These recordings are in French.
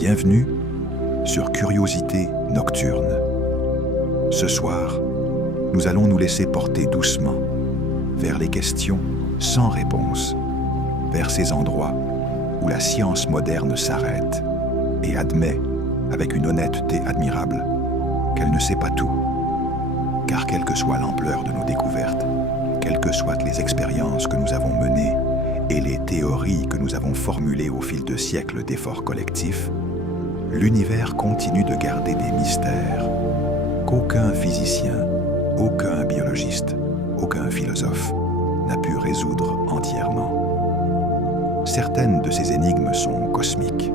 Bienvenue sur Curiosité Nocturne. Ce soir, nous allons nous laisser porter doucement vers les questions sans réponse, vers ces endroits où la science moderne s'arrête et admet, avec une honnêteté admirable, qu'elle ne sait pas tout. Car quelle que soit l'ampleur de nos découvertes, quelles que soient les expériences que nous avons menées et les théories que nous avons formulées au fil de siècles d'efforts collectifs, l'univers continue de garder des mystères qu'aucun physicien, aucun biologiste, aucun philosophe n'a pu résoudre entièrement. Certaines de ces énigmes sont cosmiques.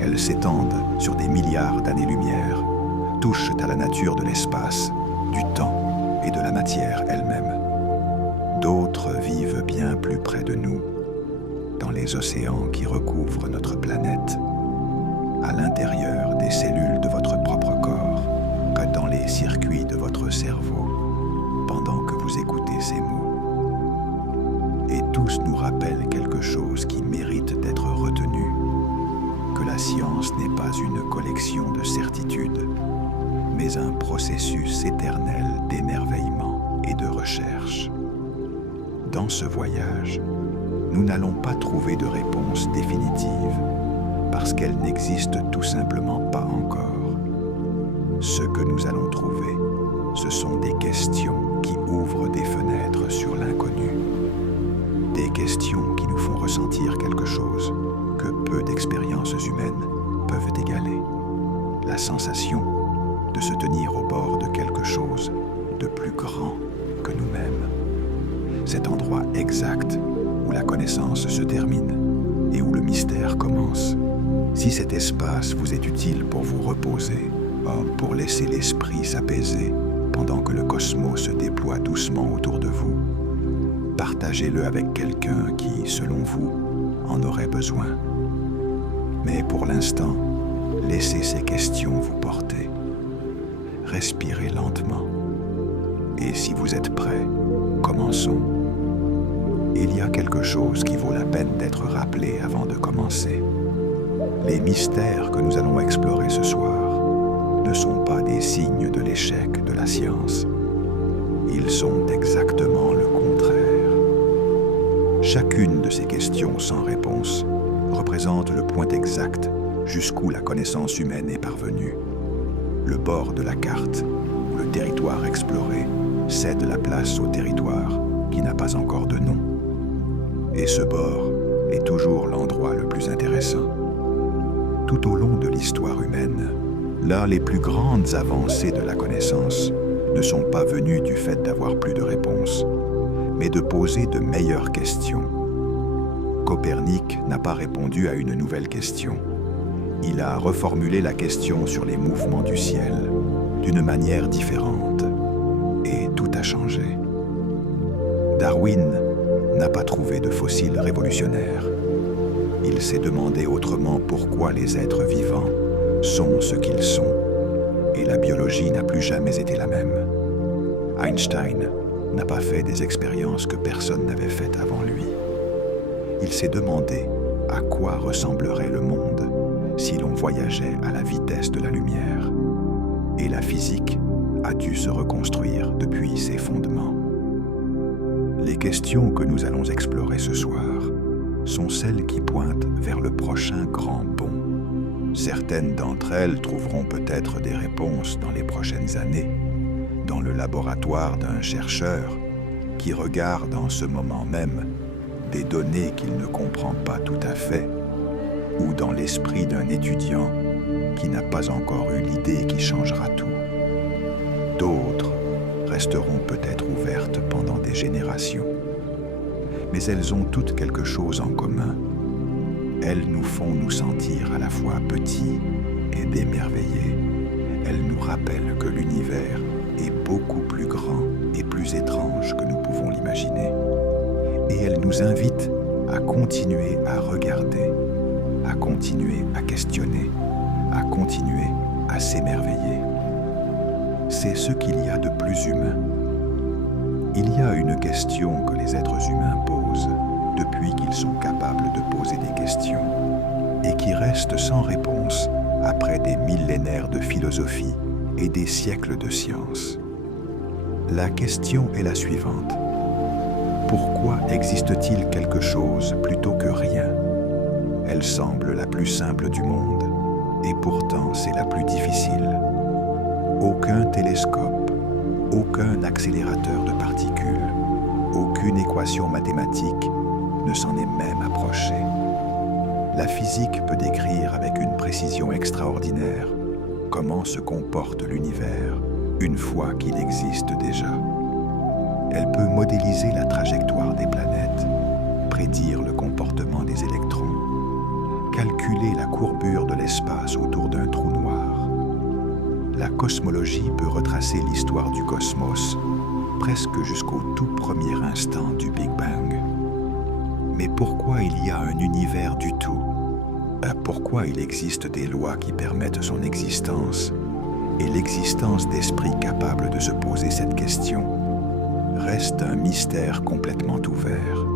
Elles s'étendent sur des milliards d'années-lumière, touchent à la nature de l'espace, du temps et de la matière elle-même. D'autres vivent bien plus près de nous, dans les océans qui recouvrent notre planète, à l'intérieur des cellules de votre propre corps, que dans les circuits de votre cerveau, pendant que vous écoutez ces mots. Et tous nous rappellent quelque chose qui mérite d'être retenu, que la science n'est pas une collection de certitudes, mais un processus éternel d'émerveillement et de recherche. Dans ce voyage, nous n'allons pas trouver de réponse définitive, parce qu'elle n'existe tout simplement pas encore. Ce que nous allons trouver, ce sont des questions qui ouvrent des fenêtres sur l'inconnu. Des questions qui nous font ressentir quelque chose que peu d'expériences humaines peuvent égaler. La sensation de se tenir au bord de quelque chose de plus grand que nous-mêmes. Cet endroit exact où la connaissance se termine et où le mystère commence. Si cet espace vous est utile pour vous reposer, pour laisser l'esprit s'apaiser pendant que le cosmos se déploie doucement autour de vous, partagez-le avec quelqu'un qui, selon vous, en aurait besoin. Mais pour l'instant, laissez ces questions vous porter. Respirez lentement. Et si vous êtes prêts, commençons. Il y a quelque chose qui vaut la peine d'être rappelé avant de commencer. Les mystères que nous allons explorer ce soir ne sont pas des signes de l'échec de la science. Ils sont exactement le contraire. Chacune de ces questions sans réponse représente le point exact jusqu'où la connaissance humaine est parvenue. Le bord de la carte, où le territoire exploré cède la place au territoire qui n'a pas encore de nom. Et ce bord est toujours l'endroit le plus intéressant. Tout au long de l'histoire humaine, là les plus grandes avancées de la connaissance ne sont pas venues du fait d'avoir plus de réponses, mais de poser de meilleures questions. Copernic n'a pas répondu à une nouvelle question. Il a reformulé la question sur les mouvements du ciel d'une manière différente. Et tout a changé. Darwin n'a pas trouvé de fossiles révolutionnaires. Il s'est demandé autrement pourquoi les êtres vivants sont ce qu'ils sont, et la biologie n'a plus jamais été la même. Einstein n'a pas fait des expériences que personne n'avait faites avant lui. Il s'est demandé à quoi ressemblerait le monde si l'on voyageait à la vitesse de la lumière. Et la physique a dû se reconstruire depuis ses fondements. Les questions que nous allons explorer ce soir sont celles qui pointent vers le prochain grand bond. Certaines d'entre elles trouveront peut-être des réponses dans les prochaines années, dans le laboratoire d'un chercheur qui regarde en ce moment même des données qu'il ne comprend pas tout à fait, ou dans l'esprit d'un étudiant qui n'a pas encore eu l'idée qui changera tout. D'autres resteront peut-être ouvertes pendant des générations. Mais elles ont toutes quelque chose en commun. Elles nous font nous sentir à la fois petits et démerveillés. Elles nous rappellent que l'univers est beaucoup plus grand et plus étrange que nous pouvons l'imaginer. Et elles nous invitent à continuer à regarder, à continuer à questionner, à continuer à s'émerveiller. C'est ce qu'il y a de plus humain. Il y a une question que les êtres humains posent depuis qu'ils sont capables de poser des questions et qui reste sans réponse réponse après des millénaires de philosophie et des siècles de science. La question est la suivante. Pourquoi existe-t-il quelque chose plutôt que rien? Elle semble la plus simple du monde, et pourtant c'est la plus difficile. Aucun télescope, aucun accélérateur de particules, aucune équation mathématique ne s'en est même approché. La physique peut décrire avec une précision extraordinaire comment se comporte l'univers une fois qu'il existe déjà. Elle peut modéliser la trajectoire des planètes, prédire le comportement des électrons, calculer la courbure de l'espace autour d'un trou noir. La cosmologie peut retracer l'histoire du cosmos, presque jusqu'au tout premier instant du Big Bang. Mais pourquoi il y a un univers du tout? Pourquoi il existe des lois qui permettent son existence et l'existence d'esprits capables de se poser cette question reste un mystère complètement ouvert.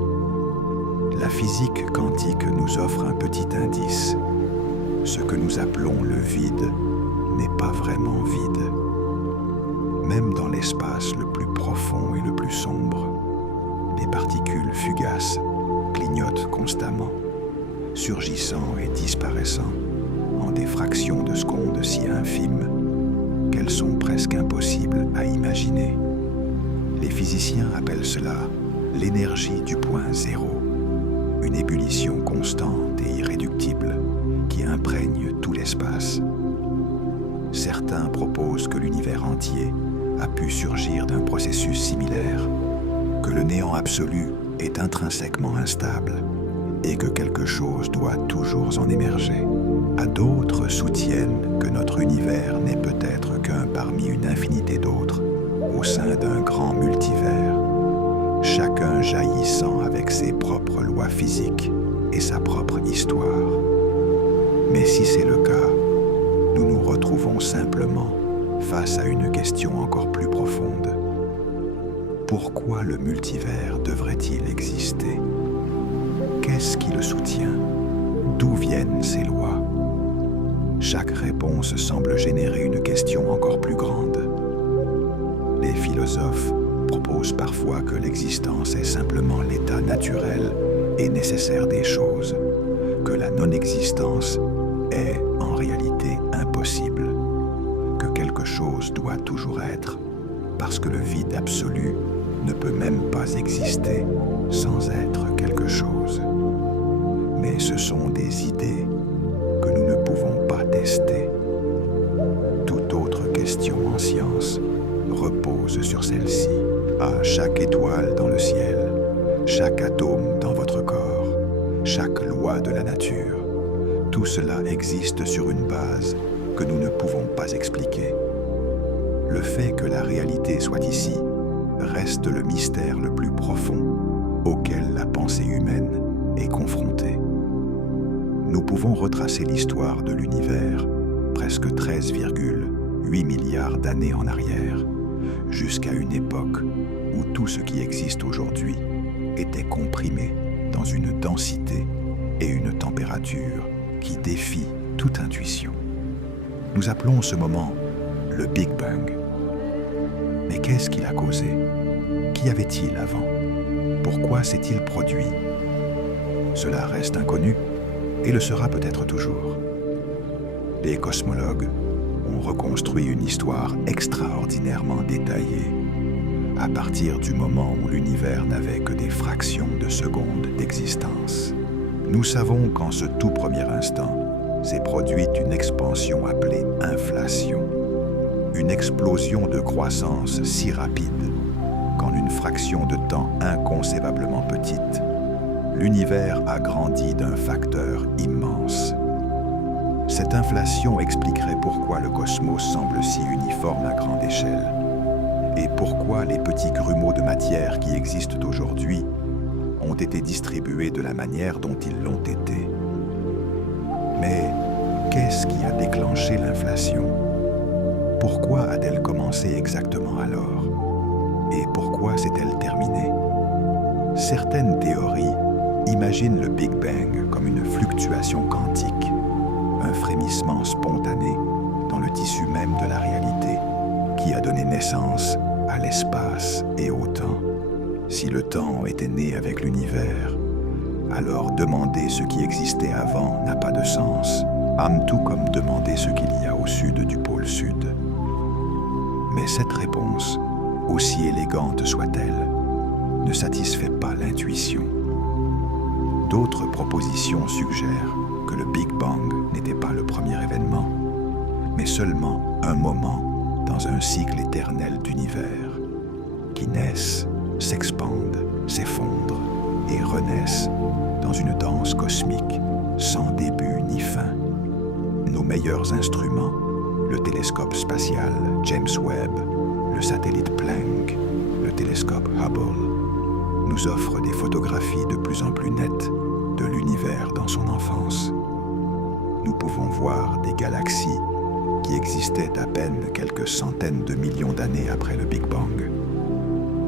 La physique quantique nous offre un petit indice. Ce que nous appelons le vide n'est pas vraiment vide. Même dans l'espace le plus profond et le plus sombre, des particules fugaces clignotent constamment, surgissant et disparaissant en des fractions de secondes si infimes qu'elles sont presque impossibles à imaginer. Les physiciens appellent cela l'énergie du point zéro, une ébullition constante et irréductible qui imprègne tout l'espace. Certains proposent que l'univers entier a pu surgir d'un processus similaire, que le néant absolu est intrinsèquement instable et que quelque chose doit toujours en émerger. À d'autres soutiennent que notre univers n'est peut-être qu'un parmi une infinité d'autres au sein d'un grand multivers, chacun jaillissant avec ses propres lois physiques et sa propre histoire. Mais si c'est le cas, nous nous retrouvons simplement face à une question encore plus profonde. Pourquoi le multivers devrait-il exister? Qu'est-ce qui le soutient? D'où viennent ces lois? Chaque réponse semble générer une question encore plus grande. Les philosophes proposent parfois que l'existence est simplement l'état naturel et nécessaire des choses, que la non-existence est en réalité impossible, que quelque chose doit toujours être, parce que le vide absolu ne peut même pas exister sans être quelque chose. Mais ce sont des idées que nous ne pouvons pas tester. Toute autre question en science repose sur celle-ci. À chaque étoile dans le ciel, chaque atome dans votre corps, chaque loi de la nature, tout cela existe sur une base que nous ne pouvons pas expliquer. Le fait que la réalité soit ici reste le mystère le plus profond auquel la pensée humaine est confrontée. Nous pouvons retracer l'histoire de l'univers presque 13,8 milliards d'années en arrière, jusqu'à une époque où tout ce qui existe aujourd'hui était comprimé dans une densité et une température qui défient toute intuition. Nous appelons ce moment le Big Bang. Mais qu'est-ce qui l'a causé? Qu'y avait-il avant? Pourquoi s'est-il produit? Cela reste inconnu et le sera peut-être toujours. Les cosmologues ont reconstruit une histoire extraordinairement détaillée à partir du moment où l'univers n'avait que des fractions de secondes d'existence. Nous savons qu'en ce tout premier instant s'est produite une expansion appelée inflation, une explosion de croissance si rapide qu'en une fraction de temps inconcevablement petite, l'univers a grandi d'un facteur immense. Cette inflation expliquerait pourquoi le cosmos semble si uniforme à grande échelle et pourquoi les petits grumeaux de matière qui existent aujourd'hui ont été distribués de la manière dont ils l'ont été. Mais qu'est-ce qui a déclenché l'inflation? Pourquoi a-t-elle commencé exactement alors? Et pourquoi s'est-elle terminée? Certaines théories imaginent le Big Bang comme une fluctuation quantique, un frémissement spontané dans le tissu même de la réalité qui a donné naissance à l'espace et au temps. Si le temps était né avec l'univers, alors demander ce qui existait avant n'a pas de sens, tout comme demander ce qu'il y a au sud du pôle sud. Mais cette réponse, aussi élégante soit-elle, ne satisfait pas l'intuition. D'autres propositions suggèrent que le Big Bang n'était pas le premier événement, mais seulement un moment dans un cycle éternel d'univers qui naissent, s'expandent, s'effondrent et renaissent dans une danse cosmique sans début ni fin. Nos meilleurs instruments, le télescope spatial James Webb, le satellite Planck, le télescope Hubble, nous offrent des photographies de plus en plus nettes de l'univers dans son enfance. Nous pouvons voir des galaxies qui existaient à peine quelques centaines de millions d'années après le Big Bang.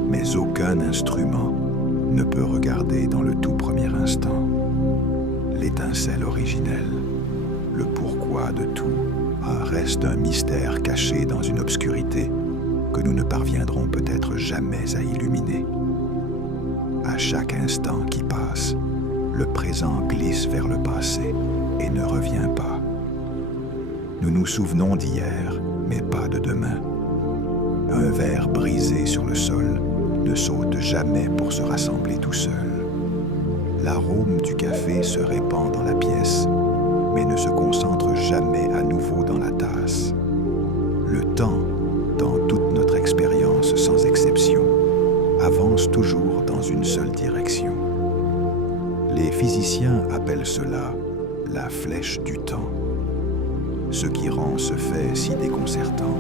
Mais aucun instrument ne peut regarder dans le tout premier instant l'étincelle originelle. Le pourquoi de tout reste un mystère caché dans une obscurité que nous ne parviendrons peut-être jamais à illuminer. À chaque instant qui passe, le présent glisse vers le passé et ne revient pas. Nous nous souvenons d'hier, mais pas de demain. Un verre brisé sur le sol ne saute jamais pour se rassembler tout seul. L'arôme du café se répand dans la pièce, mais ne se concentre jamais à nouveau dans la tasse. Le temps, dans toute notre expérience sans exception, avance toujours dans une seule direction. Les physiciens appellent cela la flèche du temps. Ce qui rend ce fait si déconcertant,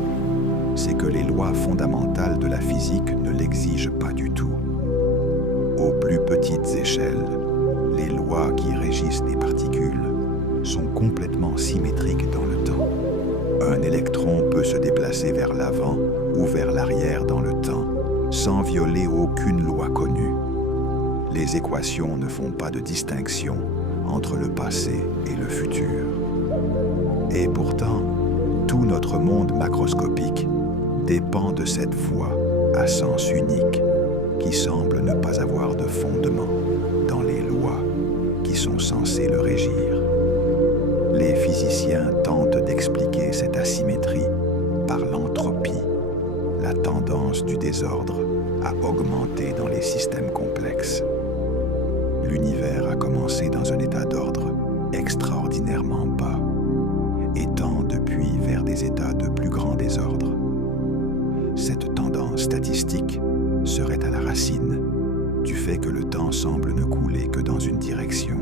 c'est que les lois fondamentales de la physique ne l'exigent pas du tout. Aux plus petites échelles, les lois qui régissent les particules sont complètement symétriques dans le temps. Un électron peut se déplacer vers l'avant ou vers l'arrière dans le temps, sans violer aucune loi connue. Les équations ne font pas de distinction entre le passé et le futur. Et pourtant, tout notre monde macroscopique dépend de cette voie à sens unique qui semble ne pas avoir de fondement dans les lois qui sont censées le régir. Les physiciens tentent d'expliquer cette asymétrie par l'entropie, la tendance du désordre à augmenter dans les systèmes complexes. L'univers a commencé dans un état d'ordre extraordinairement bas et tend depuis vers des états de plus grand désordre. Cette tendance statistique serait à la racine du fait que le temps semble ne couler que dans une direction.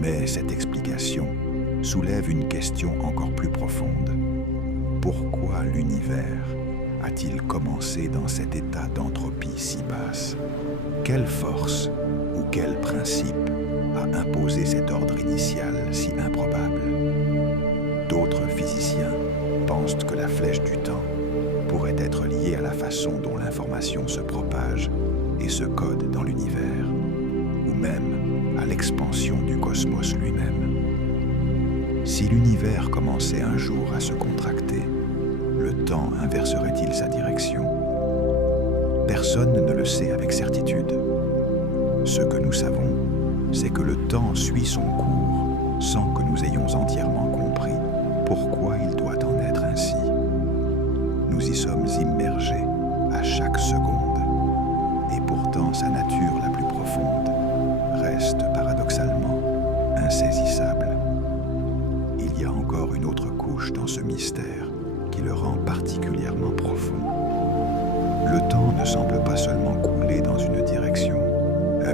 Mais cette explication soulève une question encore plus profonde. Pourquoi l'univers a-t-il commencé dans cet état d'entropie si basse? Quelle force ou quel principe a imposé cet ordre initial si improbable? D'autres physiciens pensent que la flèche du temps pourrait être liée à la façon dont l'information se propage et se code dans l'univers, ou même à l'expansion du cosmos lui-même. Si l'univers commençait un jour à se contracter, le temps inverserait-il sa direction? Personne ne le sait avec certitude. Ce que nous savons, c'est que le temps suit son cours sans que nous ayons entièrement compris pourquoi il doit en être ainsi. Nous y sommes immergés à chaque seconde, et pourtant sa nature la plus profonde reste paradoxalement insaisissable. Il y a encore une autre couche dans ce mystère qui le rend particulièrement profond. Le temps ne semble pas seulement couler dans une direction,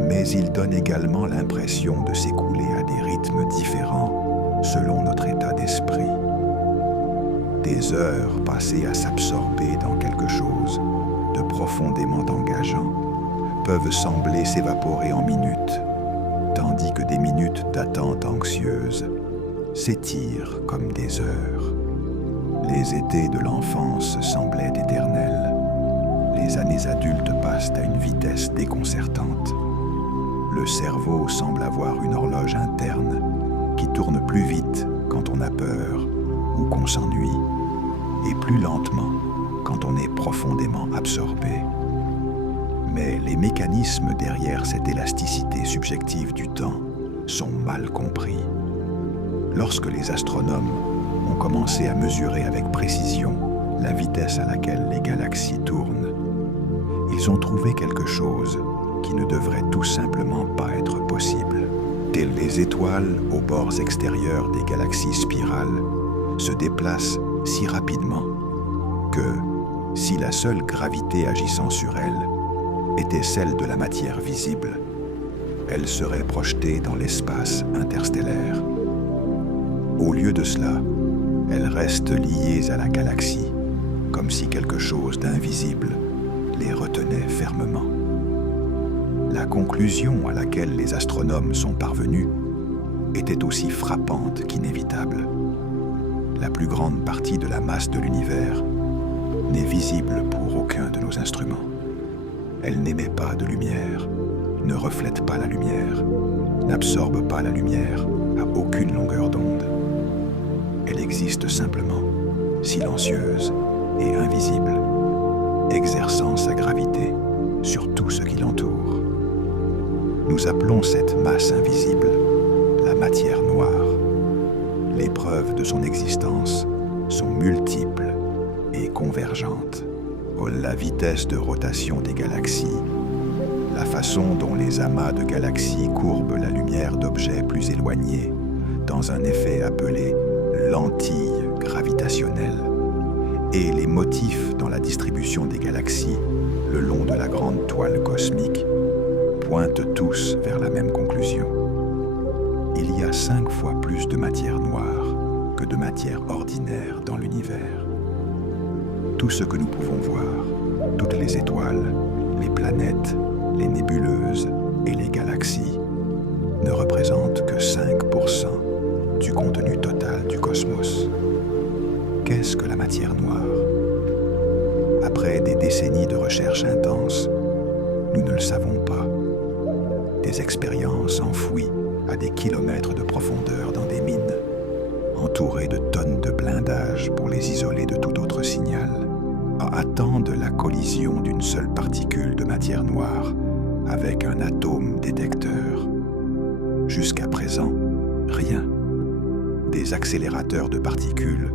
mais il donne également l'impression de s'écouler à des rythmes différents selon notre état d'esprit. Des heures passées à s'absorber dans quelque chose de profondément engageant peuvent sembler s'évaporer en minutes, tandis que des minutes d'attente anxieuse s'étirent comme des heures. Les étés de l'enfance semblaient éternels. Les années adultes passent à une vitesse déconcertante. Le cerveau semble avoir une horloge interne qui tourne plus vite quand on a peur ou qu'on s'ennuie, et plus lentement quand on est profondément absorbé. Mais les mécanismes derrière cette élasticité subjective du temps sont mal compris. Lorsque les astronomes ont commencé à mesurer avec précision la vitesse à laquelle les galaxies tournent, ils ont trouvé quelque chose qui ne devrait tout simplement pas être possible. Telles les étoiles aux bords extérieurs des galaxies spirales se déplacent si rapidement que, si la seule gravité agissant sur elles était celle de la matière visible, elles seraient projetées dans l'espace interstellaire. Au lieu de cela, elles restent liées à la galaxie, comme si quelque chose d'invisible les retenait fermement. La conclusion à laquelle les astronomes sont parvenus était aussi frappante qu'inévitable. La plus grande partie de la masse de l'univers n'est visible pour aucun de nos instruments. Elle n'émet pas de lumière, ne reflète pas la lumière, n'absorbe pas la lumière à aucune longueur d'onde. Elle existe simplement, silencieuse et invisible, exerçant sa gravité sur tout ce qui l'entoure. Nous appelons cette masse invisible la matière noire. Les preuves de son existence sont multiples et convergentes. La vitesse de rotation des galaxies, la façon dont les amas de galaxies courbent la lumière d'objets plus éloignés dans un effet appelé lentille gravitationnelle, et les motifs dans la distribution des galaxies le long de la grande toile cosmique pointent tous vers la même conclusion. Il y a 5 fois plus de matière noire que de matière ordinaire dans l'univers. Tout ce que nous pouvons voir, toutes les étoiles, les planètes, les nébuleuses et les galaxies, ne représentent que 5% du contenu total du cosmos. Qu'est-ce que la matière noire? Après des décennies de recherche intense, nous ne le savons pas. Des expériences enfouies à des kilomètres de profondeur dans des mines, entourées de tonnes de blindage pour les isoler de tout autre signal, attendent la collision d'une seule particule de matière noire avec un atome détecteur. Jusqu'à présent, rien. Des accélérateurs de particules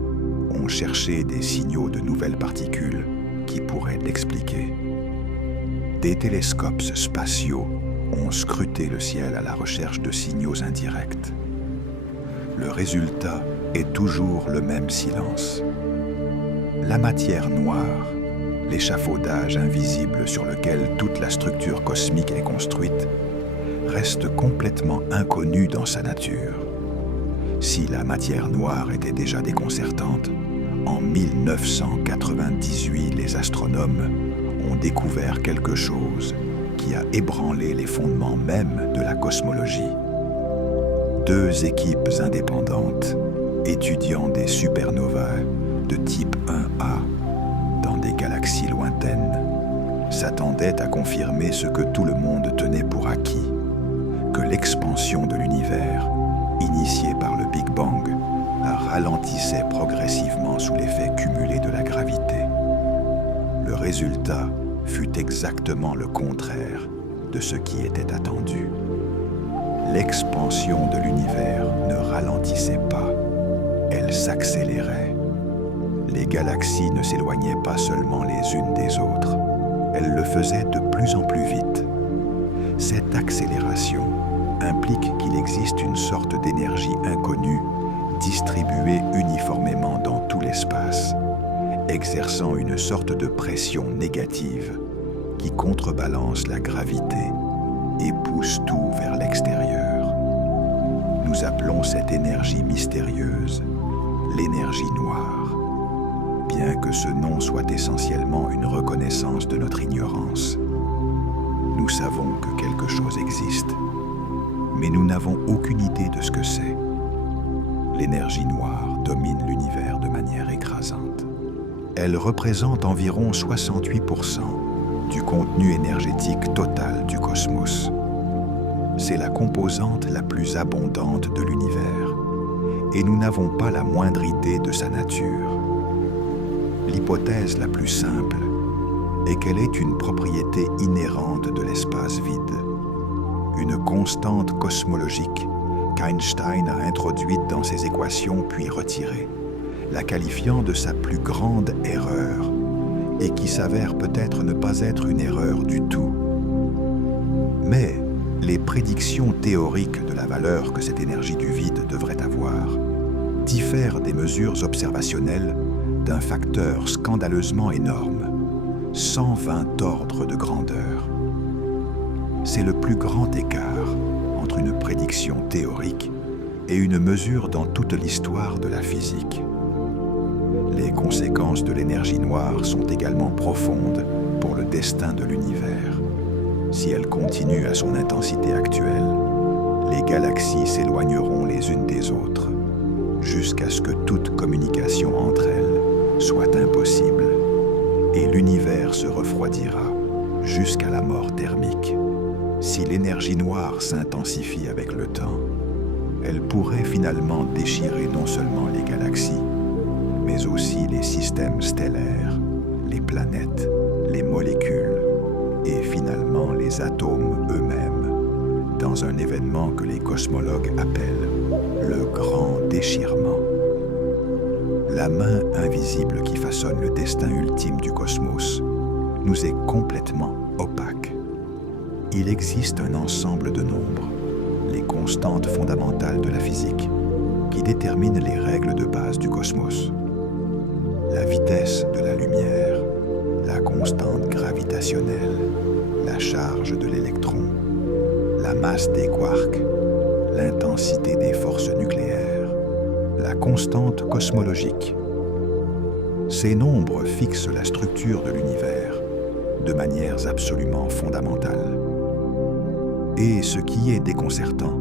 ont cherché des signaux de nouvelles particules qui pourraient l'expliquer. Des télescopes spatiaux ont scruté le ciel à la recherche de signaux indirects. Le résultat est toujours le même silence. La matière noire, l'échafaudage invisible sur lequel toute la structure cosmique est construite, reste complètement inconnue dans sa nature. Si la matière noire était déjà déconcertante, en 1998, les astronomes ont découvert quelque chose qui a ébranlé les fondements même de la cosmologie. 2 équipes indépendantes, étudiant des supernovas de type 1A dans des galaxies lointaines, s'attendaient à confirmer ce que tout le monde tenait pour acquis, que l'expansion de l'univers, initiée par le Big Bang, ralentissait progressivement sous l'effet cumulé de la gravité. Le résultat fut exactement le contraire de ce qui était attendu. L'expansion de l'univers ne ralentissait pas, elle s'accélérait. Les galaxies ne s'éloignaient pas seulement les unes des autres, elles le faisaient de plus en plus vite. Cette accélération implique qu'il existe une sorte d'énergie inconnue distribuée uniformément dans tout l'espace, exerçant une sorte de pression négative qui contrebalance la gravité et pousse tout vers l'extérieur. Nous appelons cette énergie mystérieuse l'énergie noire, bien que ce nom soit essentiellement une reconnaissance de notre ignorance. Nous savons que quelque chose existe, mais nous n'avons aucune idée de ce que c'est. L'énergie noire domine l'univers de manière écrasante. Elle représente environ 68% du contenu énergétique total du cosmos. C'est la composante la plus abondante de l'univers et nous n'avons pas la moindre idée de sa nature. L'hypothèse la plus simple est qu'elle est une propriété inhérente de l'espace vide, une constante cosmologique qu'Einstein a introduite dans ses équations puis retirée, la qualifiant de sa plus grande erreur, et qui s'avère peut-être ne pas être une erreur du tout. Mais les prédictions théoriques de la valeur que cette énergie du vide devrait avoir diffèrent des mesures observationnelles d'un facteur scandaleusement énorme, 120 ordres de grandeur. C'est le plus grand écart entre une prédiction théorique et une mesure dans toute l'histoire de la physique. Les conséquences de l'énergie noire sont également profondes pour le destin de l'univers. Si elle continue à son intensité actuelle, les galaxies s'éloigneront les unes des autres, jusqu'à ce que toute communication entre elles soit impossible, et l'univers se refroidira jusqu'à la mort thermique. Si l'énergie noire s'intensifie avec le temps, elle pourrait finalement déchirer non seulement les galaxies, mais aussi les systèmes stellaires, les planètes, les molécules et finalement les atomes eux-mêmes, dans un événement que les cosmologues appellent le grand déchirement. La main invisible qui façonne le destin ultime du cosmos nous est complètement opaque. Il existe un ensemble de nombres, les constantes fondamentales de la physique, qui déterminent les règles de base du cosmos. La vitesse de la lumière, la constante gravitationnelle, la charge de l'électron, la masse des quarks, l'intensité des forces nucléaires, la constante cosmologique. Ces nombres fixent la structure de l'univers de manières absolument fondamentales. Et ce qui est déconcertant,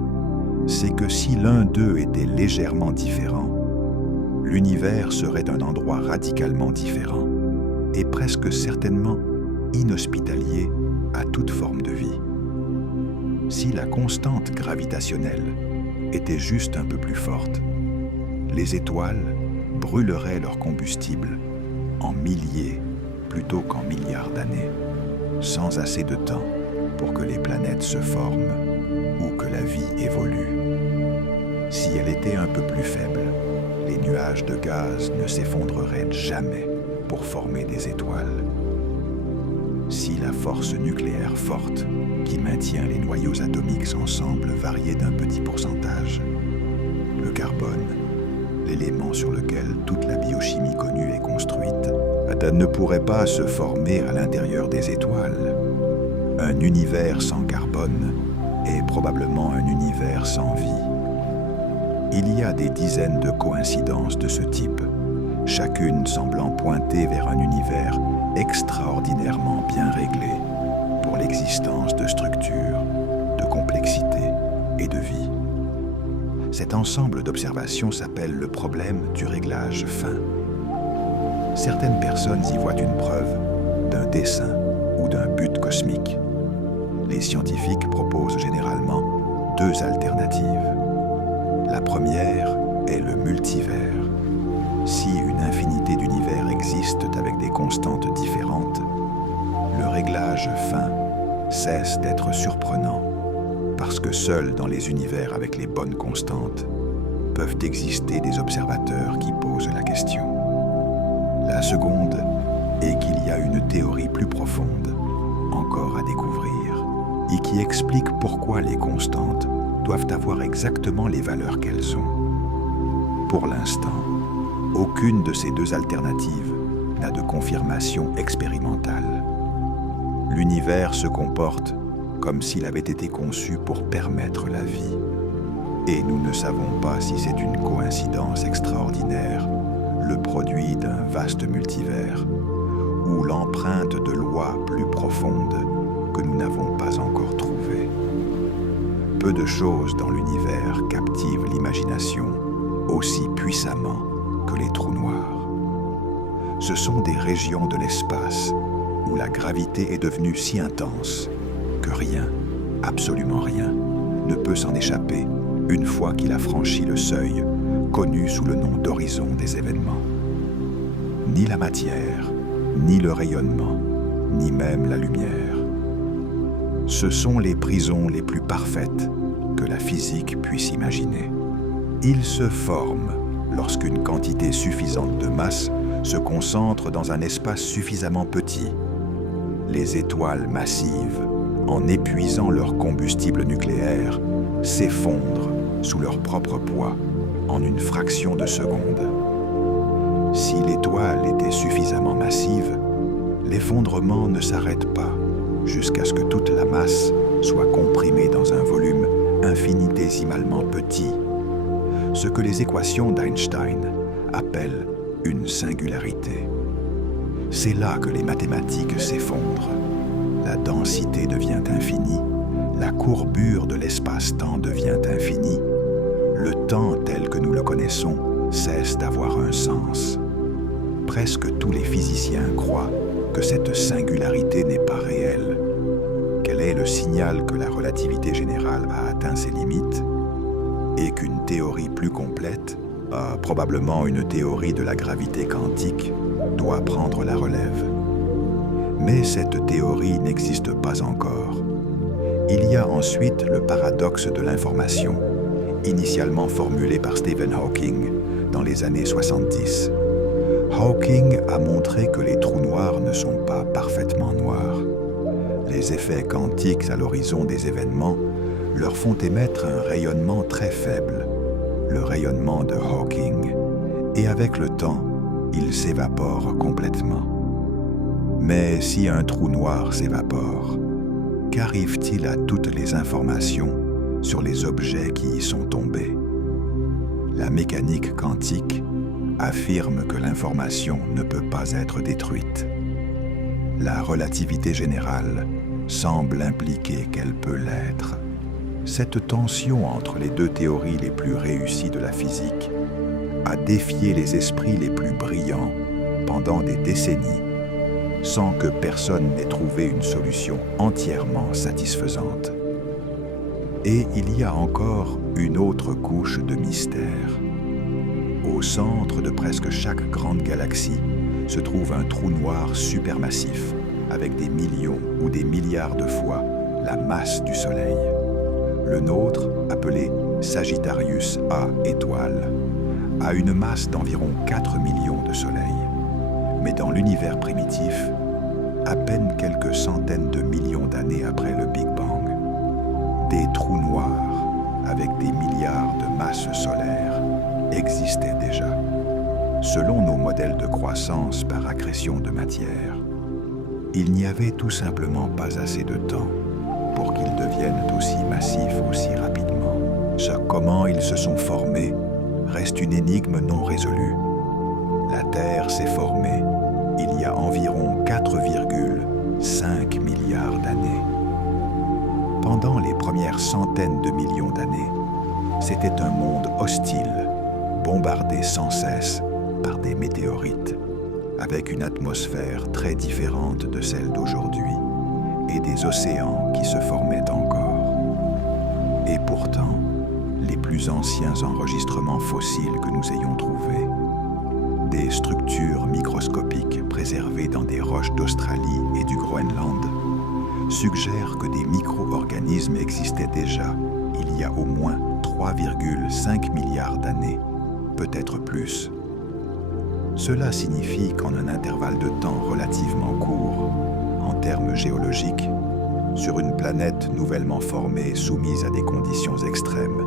c'est que si l'un d'eux était légèrement différent, l'univers serait un endroit radicalement différent et presque certainement inhospitalier à toute forme de vie. Si la constante gravitationnelle était juste un peu plus forte, les étoiles brûleraient leur combustible en milliers plutôt qu'en milliards d'années, sans assez de temps pour que les planètes se forment ou que la vie évolue. Si elle était un peu plus faible, les nuages de gaz ne s'effondreraient jamais pour former des étoiles. Si la force nucléaire forte qui maintient les noyaux atomiques ensemble variait d'un petit pourcentage, le carbone, l'élément sur lequel toute la biochimie connue est construite, ne pourrait pas se former à l'intérieur des étoiles. Un univers sans carbone est probablement un univers sans vie. Il y a des dizaines de coïncidences de ce type, chacune semblant pointer vers un univers extraordinairement bien réglé pour l'existence de structures, de complexité et de vie. Cet ensemble d'observations s'appelle le problème du réglage fin. Certaines personnes y voient une preuve d'un dessein ou d'un but cosmique. Les scientifiques proposent généralement deux alternatives. La première est le multivers. Si une infinité d'univers existent avec des constantes différentes, le réglage fin cesse d'être surprenant parce que seuls dans les univers avec les bonnes constantes peuvent exister des observateurs qui posent la question. La seconde est qu'il y a une théorie plus profonde, encore à découvrir, et qui explique pourquoi les constantes doivent avoir exactement les valeurs qu'elles ont. Pour l'instant, aucune de ces deux alternatives n'a de confirmation expérimentale. L'univers se comporte comme s'il avait été conçu pour permettre la vie. Et nous ne savons pas si c'est une coïncidence extraordinaire, le produit d'un vaste multivers, ou l'empreinte de lois plus profondes que nous n'avons pas encore trouvées. Peu de choses dans l'univers captivent l'imagination aussi puissamment que les trous noirs. Ce sont des régions de l'espace où la gravité est devenue si intense que rien, absolument rien, ne peut s'en échapper une fois qu'il a franchi le seuil connu sous le nom d'horizon des événements. Ni la matière, ni le rayonnement, ni même la lumière. Ce sont les prisons les plus parfaites que la physique puisse imaginer. Ils se forment lorsqu'une quantité suffisante de masse se concentre dans un espace suffisamment petit. Les étoiles massives, en épuisant leur combustible nucléaire, s'effondrent sous leur propre poids en une fraction de seconde. Si l'étoile était suffisamment massive, l'effondrement ne s'arrête pas jusqu'à ce que toute la masse soit comprimée dans un volume infinitésimalement petit, ce que les équations d'Einstein appellent une singularité. C'est là que les mathématiques s'effondrent. La densité devient infinie, la courbure de l'espace-temps devient infinie, le temps tel que nous le connaissons cesse d'avoir un sens. Presque tous les physiciens croient que cette singularité n'est pas réelle, qu'elle est le signal que la relativité générale a atteint ses limites et qu'une théorie plus complète, probablement une théorie de la gravité quantique, doit prendre la relève. Mais cette théorie n'existe pas encore. Il y a ensuite le paradoxe de l'information, initialement formulé par Stephen Hawking dans les années 70. Hawking a montré que les trous noirs ne sont pas parfaitement noirs. Les effets quantiques à l'horizon des événements leur font émettre un rayonnement très faible, le rayonnement de Hawking, et avec le temps, il s'évapore complètement. Mais si un trou noir s'évapore, qu'arrive-t-il à toutes les informations sur les objets qui y sont tombés? La mécanique quantique affirme que l'information ne peut pas être détruite. La relativité générale semble impliquer qu'elle peut l'être. Cette tension entre les deux théories les plus réussies de la physique a défié les esprits les plus brillants pendant des décennies, sans que personne n'ait trouvé une solution entièrement satisfaisante. Et il y a encore une autre couche de mystère. Au centre de presque chaque grande galaxie se trouve un trou noir supermassif, avec des millions ou des milliards de fois la masse du Soleil. Le nôtre, appelé Sagittarius A étoile, a une masse d'environ 4 millions de soleils. Mais dans l'univers primitif, à peine quelques centaines de millions d'années après le Big Bang, des trous noirs avec des milliards de masses solaires existaient déjà. Selon nos modèles de croissance par accrétion de matière, il n'y avait tout simplement pas assez de temps pour qu'ils deviennent aussi massifs aussi rapidement. Ce comment ils se sont formés reste une énigme non résolue. La Terre s'est formée il y a environ 4,5 milliards d'années. Pendant les premières centaines de millions d'années, c'était un monde hostile, bombardé sans cesse par des météorites, avec une atmosphère très différente de celle d'aujourd'hui et des océans qui se formaient encore. Et pourtant, les plus anciens enregistrements fossiles que nous ayons trouvés, des structures microscopiques préservées dans des roches d'Australie et du Groenland, suggèrent que des micro-organismes existaient déjà il y a au moins 3,5 milliards d'années, peut-être plus. Cela signifie qu'en un intervalle de temps relativement court, en termes géologiques, sur une planète nouvellement formée soumise à des conditions extrêmes,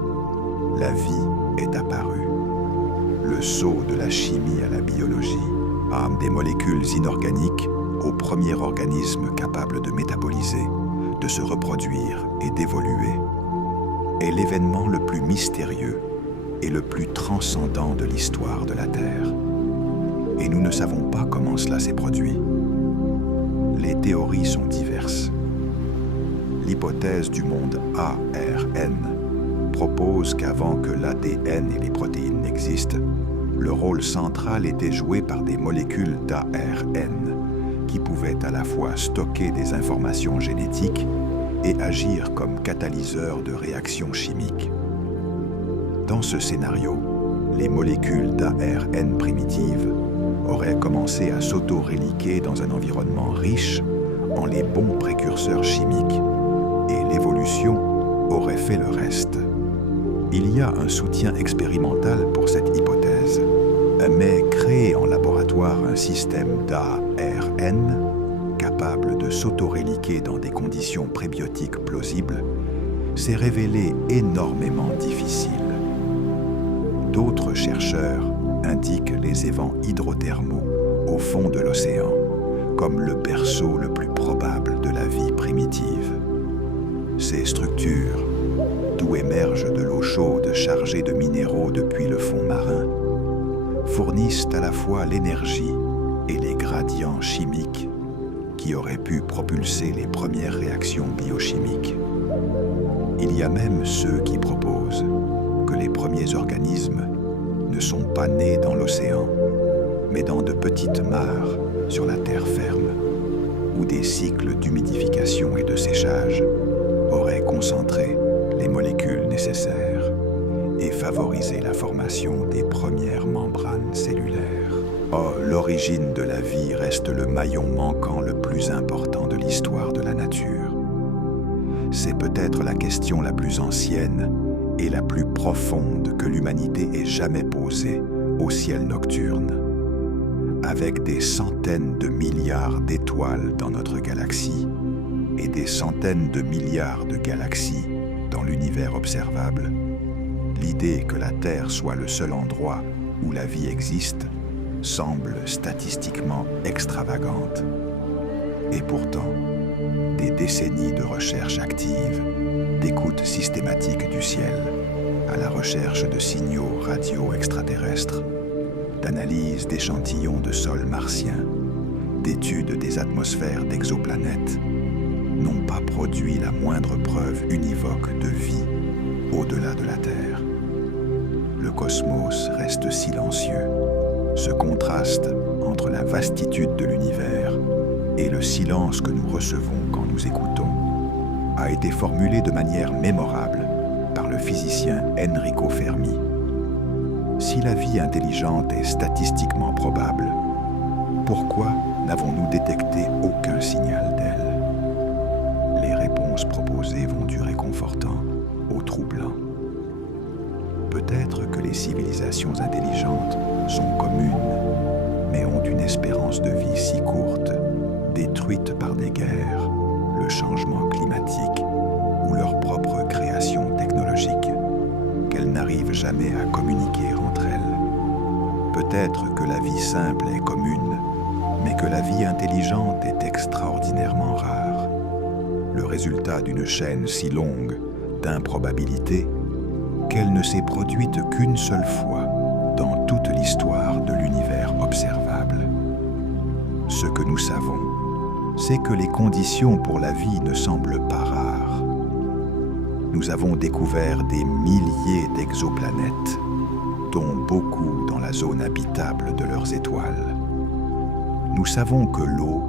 la vie est apparue. Le saut de la chimie à la biologie, des molécules inorganiques au premier organisme capable de métaboliser, de se reproduire et d'évoluer, est l'événement le plus mystérieux et le plus transcendant de l'histoire de la Terre. Et nous ne savons pas comment cela s'est produit. Les théories sont diverses. L'hypothèse du monde ARN propose qu'avant que l'ADN et les protéines n'existent, le rôle central était joué par des molécules d'ARN qui pouvaient à la fois stocker des informations génétiques et agir comme catalyseurs de réactions chimiques. Dans ce scénario, les molécules d'ARN primitives auraient commencé à s'auto-réliquer dans un environnement riche en les bons précurseurs chimiques, et l'évolution aurait fait le reste. Il y a un soutien expérimental pour cette hypothèse, mais créer en laboratoire un système d'ARN capable de s'auto-réliquer dans des conditions prébiotiques plausibles s'est révélé énormément difficile. D'autres chercheurs indiquent les évents hydrothermaux au fond de l'océan comme le berceau le plus probable de la vie primitive. Ces structures, d'où émerge de l'eau chaude chargée de minéraux depuis le fond marin, fournissent à la fois l'énergie et les gradients chimiques qui auraient pu propulser les premières réactions biochimiques. Il y a même ceux qui proposent que les premiers organismes ne sont pas nés dans l'océan, mais dans de petites mares sur la terre ferme, où des cycles d'humidification et de séchage auraient concentré les molécules nécessaires et favorisé la formation des premières membranes cellulaires. Oh, l'origine de la vie reste le maillon manquant le plus important de l'histoire de la nature. C'est peut-être la question la plus ancienne et la plus profonde que l'humanité ait jamais posée au ciel nocturne. Avec des centaines de milliards d'étoiles dans notre galaxie et des centaines de milliards de galaxies dans l'univers observable, l'idée que la Terre soit le seul endroit où la vie existe semble statistiquement extravagante. Et pourtant, des décennies de recherche active, d'écoute systématique du ciel, à la recherche de signaux radio extraterrestres, d'analyse d'échantillons de sol martien, d'études des atmosphères d'exoplanètes, n'ont pas produit la moindre preuve univoque de vie au-delà de la Terre. Le cosmos reste silencieux. Ce contraste entre la vastitude de l'univers et le silence que nous recevons quand nous écoutons a été formulé de manière mémorable par le physicien Enrico Fermi. Si la vie intelligente est statistiquement probable, pourquoi n'avons-nous détecté aucun signal d'elle? Les réponses proposées vont du réconfortant au troublant. Peut-être que les civilisations intelligentes sont communes, mais ont une espérance de vie si courte, détruite par des guerres, le changement climatique ou leur propre création technologique, qu'elles n'arrivent jamais à communiquer entre elles. Peut-être que la vie simple est commune, mais que la vie intelligente est extraordinairement rare, le résultat d'une chaîne si longue d'improbabilités qu'elle ne s'est produite qu'une seule fois dans toute l'histoire de l'univers observable. Ce que nous savons, c'est que les conditions pour la vie ne semblent pas rares. Nous avons découvert des milliers d'exoplanètes, dont beaucoup dans la zone habitable de leurs étoiles. Nous savons que l'eau,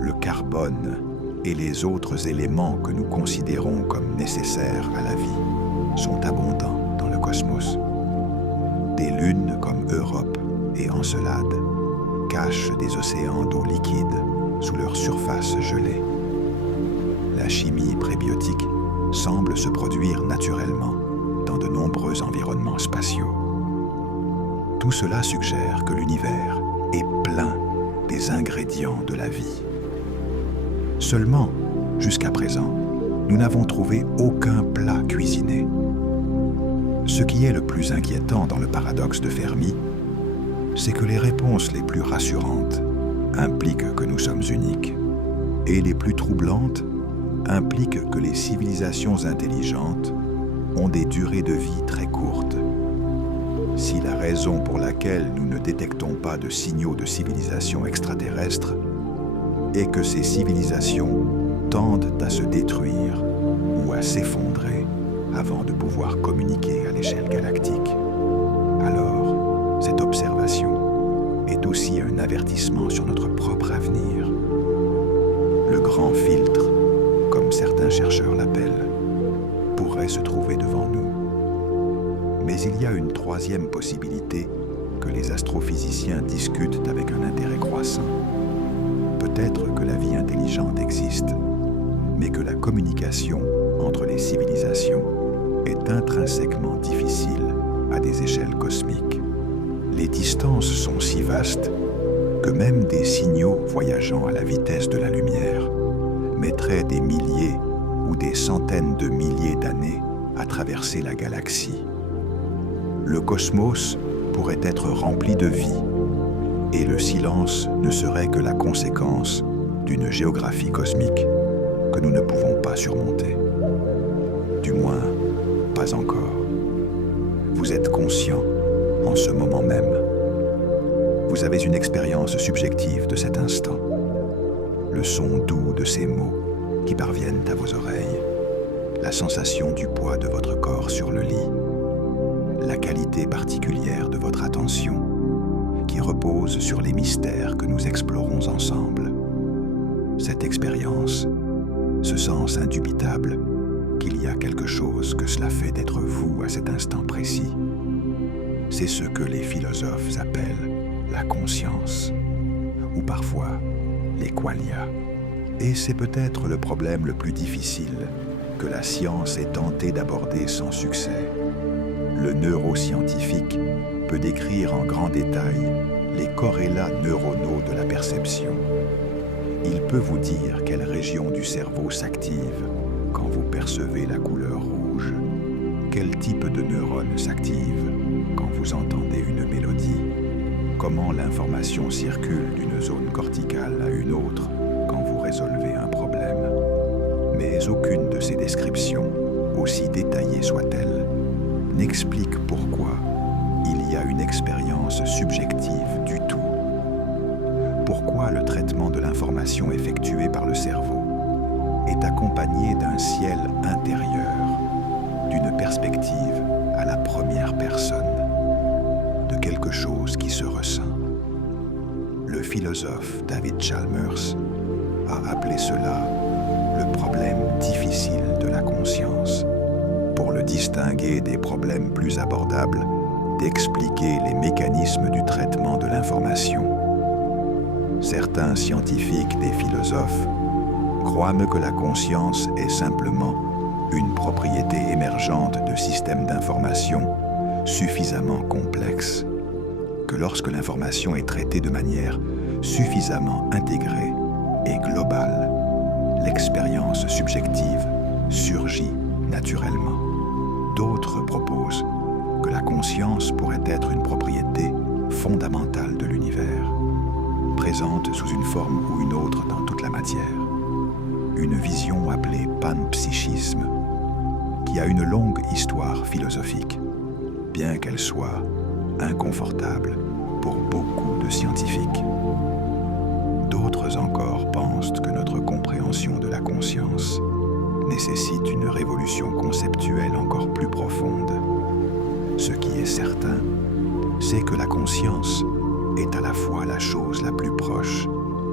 le carbone et les autres éléments que nous considérons comme nécessaires à la vie sont abondants dans le cosmos. Des lunes comme Europe et Encelade cachent des océans d'eau liquide sous leur surface gelée. La chimie prébiotique semble se produire naturellement dans de nombreux environnements spatiaux. Tout cela suggère que l'univers est plein des ingrédients de la vie. Seulement, jusqu'à présent, nous n'avons trouvé aucun plat cuisiné. Ce qui est le plus inquiétant dans le paradoxe de Fermi, c'est que les réponses les plus rassurantes impliquent que nous sommes uniques, et les plus troublantes impliquent que les civilisations intelligentes ont des durées de vie très courtes. Si la raison pour laquelle nous ne détectons pas de signaux de civilisation extraterrestre est que ces civilisations tendent à se détruire ou à s'effondrer avant de pouvoir communiquer à l'échelle galactique, alors cette observation est aussi un avertissement sur notre propre avenir. Le grand filtre, comme certains chercheurs l'appellent, pourrait se trouver devant nous. Mais il y a une troisième possibilité que les astrophysiciens discutent avec un intérêt croissant. Peut-être que la vie intelligente existe, mais que la communication entre les civilisations est intrinsèquement difficile à des échelles cosmiques. Les distances sont si vastes que même des signaux voyageant à la vitesse de la lumière mettraient des milliers ou des centaines de milliers d'années à traverser la galaxie. Le cosmos pourrait être rempli de vie, et le silence ne serait que la conséquence d'une géographie cosmique que nous ne pouvons pas surmonter. Du moins, pas encore. Vous êtes conscient en ce moment même. Vous avez une expérience subjective de cet instant. Le son doux de ces mots qui parviennent à vos oreilles, la sensation du poids de votre corps sur le lit, la qualité particulière de votre attention qui repose sur les mystères que nous explorons ensemble. Cette expérience, ce sens indubitable qu'il y a quelque chose que cela fait d'être vous à cet instant précis, c'est ce que les philosophes appellent la conscience, ou parfois les qualia. Et c'est peut-être le problème le plus difficile que la science est tentée d'aborder sans succès. Le neuroscientifique peut décrire en grand détail les corrélats neuronaux de la perception. Il peut vous dire quelle région du cerveau s'active quand vous percevez la couleur rouge, quel type de neurone s'active quand vous entendez une mélodie, comment l'information circule d'une zone corticale à une autre quand vous résolvez un problème. Mais aucune de ces descriptions, aussi détaillées soient-elles, n'explique pourquoi il y a une expérience subjective du tout. Pourquoi le traitement de l'information effectué par le cerveau est accompagné d'un ciel intérieur, d'une perspective à la première personne, de quelque chose qui se ressent. Le philosophe David Chalmers a appelé cela le problème difficile de la conscience, pour le distinguer des problèmes plus abordables d'expliquer les mécanismes du traitement de l'information. Certains scientifiques et philosophes croient que la conscience est simplement une propriété émergente de systèmes d'information suffisamment complexes, que lorsque l'information est traitée de manière suffisamment intégrée et globale, l'expérience subjective surgit naturellement. D'autres proposent que la conscience pourrait être une propriété fondamentale de l'univers, présente sous une forme ou une autre dans toute la matière. Une vision appelée panpsychisme, qui a une longue histoire philosophique, bien qu'elle soit inconfortable pour beaucoup de scientifiques. D'autres encore pensent que notre compréhension de la conscience nécessite une révolution conceptuelle encore plus profonde. Ce qui est certain, c'est que la conscience est à la fois la chose la plus proche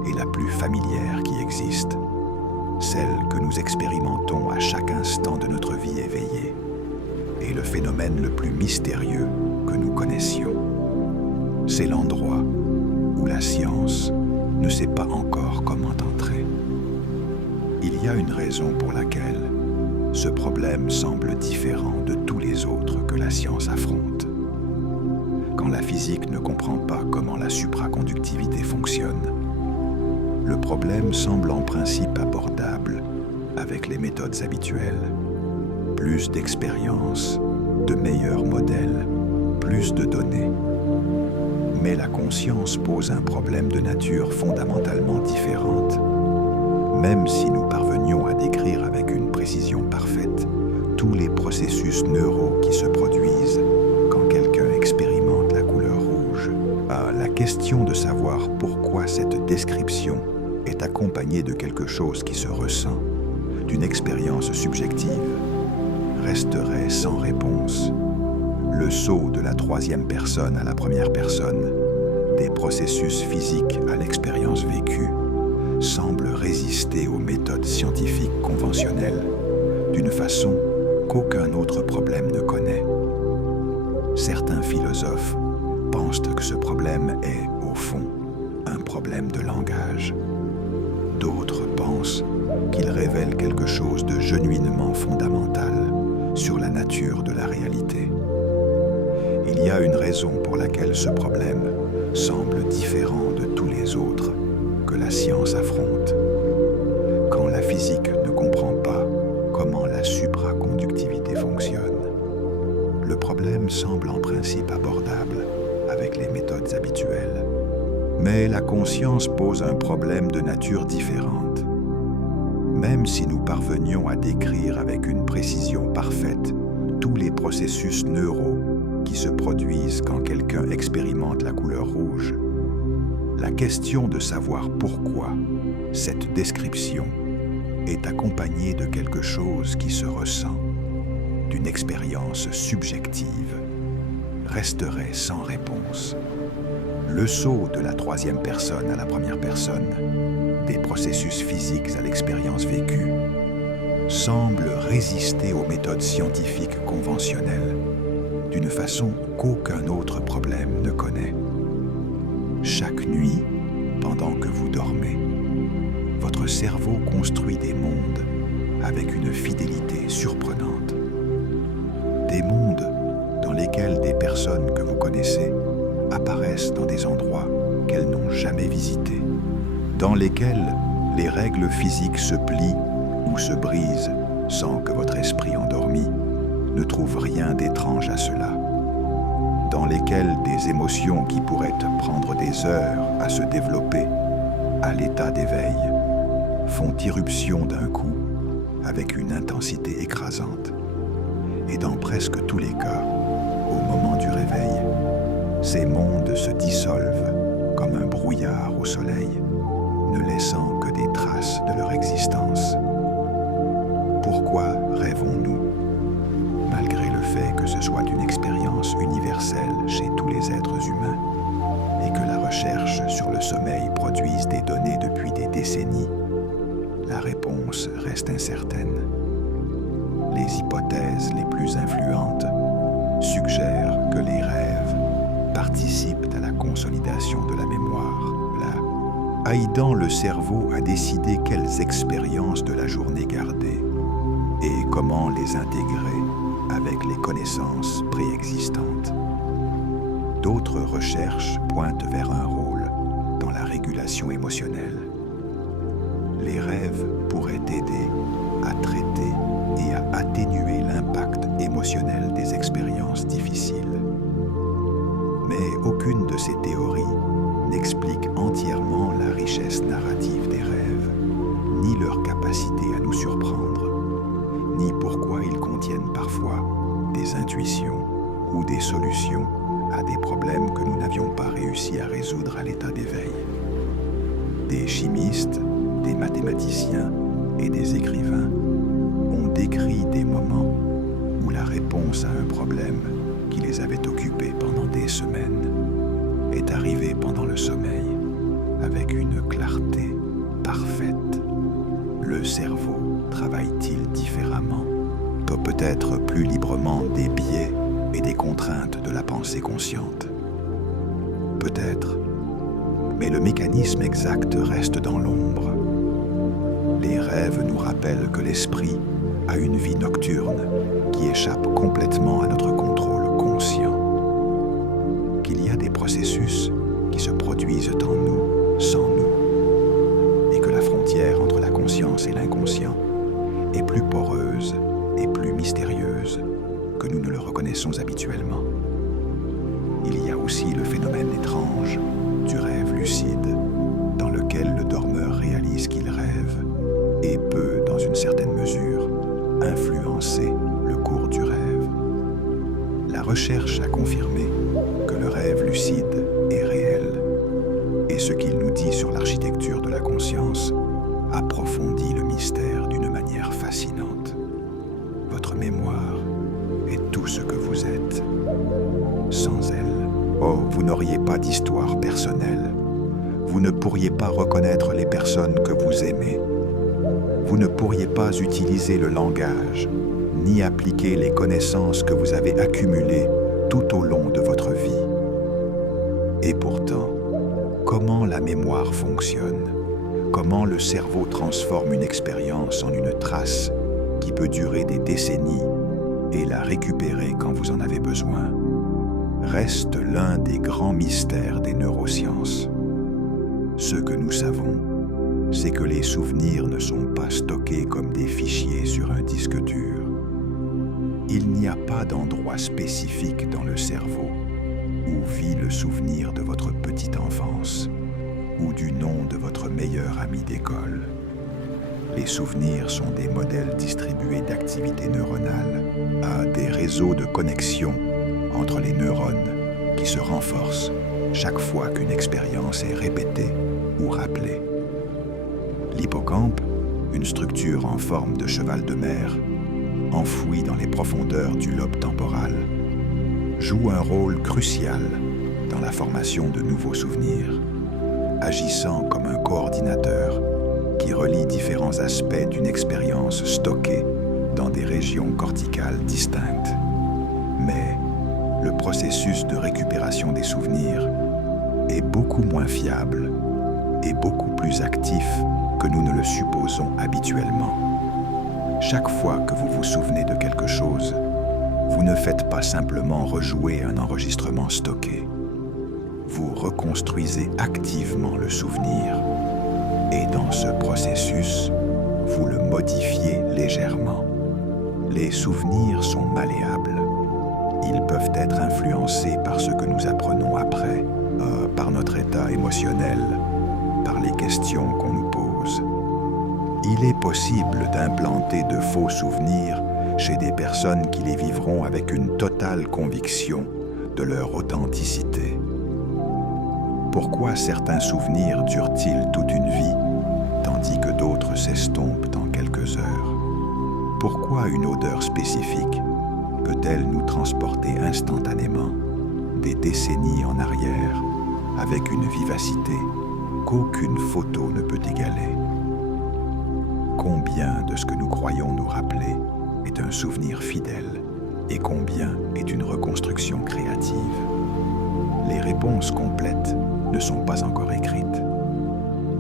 et la plus familière qui existe, celle que nous expérimentons à chaque instant de notre vie éveillée, et le phénomène le plus mystérieux que nous connaissions. C'est l'endroit où la science ne sait pas encore comment entrer. Il y a une raison pour laquelle ce problème semble différent de tous les autres que la science affronte. Quand la physique ne comprend pas comment la supraconductivité fonctionne, le problème semble en principe abordable avec les méthodes habituelles. Plus d'expérience, de meilleurs modèles, plus de données. Mais la conscience pose un problème de nature fondamentalement différente. Même si nous parvenions à décrire avec une précision parfaite tous les processus neuraux qui se produisent quand quelqu'un expérimente la couleur rouge, la question de savoir pourquoi cette description est accompagnée de quelque chose qui se ressent, d'une expérience subjective, resterait sans réponse. Le saut de la troisième personne à la première personne, des processus physiques à l'expérience vécue, semble résister aux méthodes scientifiques conventionnelles d'une façon qu'aucun autre problème ne connaît. Certains philosophes pensent que ce problème est, au fond, un problème de langage. D'autres pensent qu'il révèle quelque chose de genuinement fondamental sur la nature de la réalité. Il y a une raison pour laquelle ce problème semble différent de tous les autres que la science affronte. Quand la physique ne comprend pas comment la supraconductivité fonctionne, le problème semble en principe abordable avec les méthodes habituelles. Mais la conscience pose un problème de nature différente. Même si nous parvenions à décrire avec une précision parfaite tous les processus neuraux qui se produisent quand quelqu'un expérimente la couleur rouge, la question de savoir pourquoi cette description est accompagnée de quelque chose qui se ressent, d'une expérience subjective, resterait sans réponse. Le saut de la troisième personne à la première personne, des processus physiques à l'expérience vécue, semble résister aux méthodes scientifiques conventionnelles d'une façon qu'aucun autre problème ne connaît. Chaque nuit, pendant que vous dormez, votre cerveau construit des mondes avec une fidélité surprenante. Des mondes dans lesquels des personnes que vous connaissez apparaissent dans des endroits qu'elles n'ont jamais visités, dans lesquels les règles physiques se plient ou se brisent sans que votre esprit endormi ne trouve rien d'étrange à cela, dans lesquels des émotions qui pourraient prendre des heures à se développer à l'état d'éveil font irruption d'un coup avec une intensité écrasante. Et dans presque tous les cas, au moment du réveil, ces mondes se dissolvent comme un brouillard au soleil, ne laissant que des traces de leur existence. Pourquoi rêvons-nous, malgré le fait que ce soit une expérience universelle chez tous les êtres humains et que la recherche sur le sommeil produise des données depuis des décennies? La réponse reste incertaine. Les hypothèses les plus influentes suggèrent que les rêves participent à la consolidation de la mémoire. Là, aidant le cerveau à décider quelles expériences de la journée garder et comment les intégrer avec les connaissances préexistantes. D'autres recherches pointent vers un rôle dans la régulation émotionnelle. Les rêves pourraient aider à traiter et à atténuer l'impact émotionnel des expériences difficiles. Mais aucune de ces théories n'explique entièrement la richesse narrative des rêves, ni leur capacité à nous surprendre, ni pourquoi ils contiennent parfois des intuitions ou des solutions à des problèmes que nous n'avions pas réussi à résoudre à l'état d'éveil. Des chimistes, des mathématiciens et des écrivains ont décrit des moments où la réponse à un problème qui les avait occupés pendant des semaines est arrivée pendant le sommeil avec une clarté parfaite. Le cerveau travaille-t-il différemment, peut-être plus librement des biais et des contraintes de la pensée consciente? Peut-être, mais le mécanisme exact reste dans l'ombre. Les rêves nous rappellent que l'esprit a une vie nocturne qui échappe complètement à notre contrôle conscient, qu'il y a des processus qui se produisent en nous, sans nous, et que la frontière entre la conscience et l'inconscient est plus poreuse et plus mystérieuse que nous ne le reconnaissons habituellement. Il y a aussi le phénomène étrange du rêve lucide, dans lequel le dormeur réalise qu'il rêve et peut, dans une certaine mesure, influencer le cours du rêve. La recherche a confirmé que le rêve lucide est réel, et ce qu'il nous dit sur l'architecture de la conscience approfondit le mystère d'une manière fascinante. Votre mémoire est tout ce que vous êtes. Sans elle, vous n'auriez pas d'histoire personnelle. Vous ne pourriez pas reconnaître les personnes que vous aimez. Vous ne pourriez pas utiliser le langage, ni appliquer les connaissances que vous avez accumulées tout au long de votre vie. Et pourtant, comment la mémoire fonctionne? Comment le cerveau transforme une expérience en une trace qui peut durer des décennies et la récupérer quand vous en avez besoin, reste l'un des grands mystères des neurosciences. Ce que nous savons, c'est que les souvenirs ne sont pas stockés comme des fichiers sur un disque dur. Il n'y a pas d'endroit spécifique dans le cerveau où vit le souvenir de votre petite enfance ou du nom de votre meilleur ami d'école. Les souvenirs sont des modèles distribués d'activités neuronales à des réseaux de connexion entre les neurones qui se renforcent chaque fois qu'une expérience est répétée ou rappelée. L'hippocampe, une structure en forme de cheval de mer, enfouie dans les profondeurs du lobe temporal, joue un rôle crucial dans la formation de nouveaux souvenirs, agissant comme un coordinateur qui relie différents aspects d'une expérience stockée dans des régions corticales distinctes. Mais le processus de récupération des souvenirs est beaucoup moins fiable et beaucoup plus actif que nous ne le supposons habituellement. Chaque fois que vous vous souvenez de quelque chose, vous ne faites pas simplement rejouer un enregistrement stocké. Vous reconstruisez activement le souvenir et dans ce processus, vous le modifiez légèrement. Les souvenirs sont malléables. Ils peuvent être influencés par ce que nous apprenons après, par notre état émotionnel, par les questions qu'on nous pose. Il est possible d'implanter de faux souvenirs chez des personnes qui les vivront avec une totale conviction de leur authenticité. Pourquoi certains souvenirs durent-ils toute une vie, tandis que d'autres s'estompent en quelques heures? Pourquoi une odeur spécifique peut-elle nous transporter instantanément, des décennies en arrière, avec une vivacité qu'aucune photo ne peut égaler? Combien de ce que nous croyons nous rappeler est un souvenir fidèle et combien est une reconstruction créative? Les réponses complètes ne sont pas encore écrites.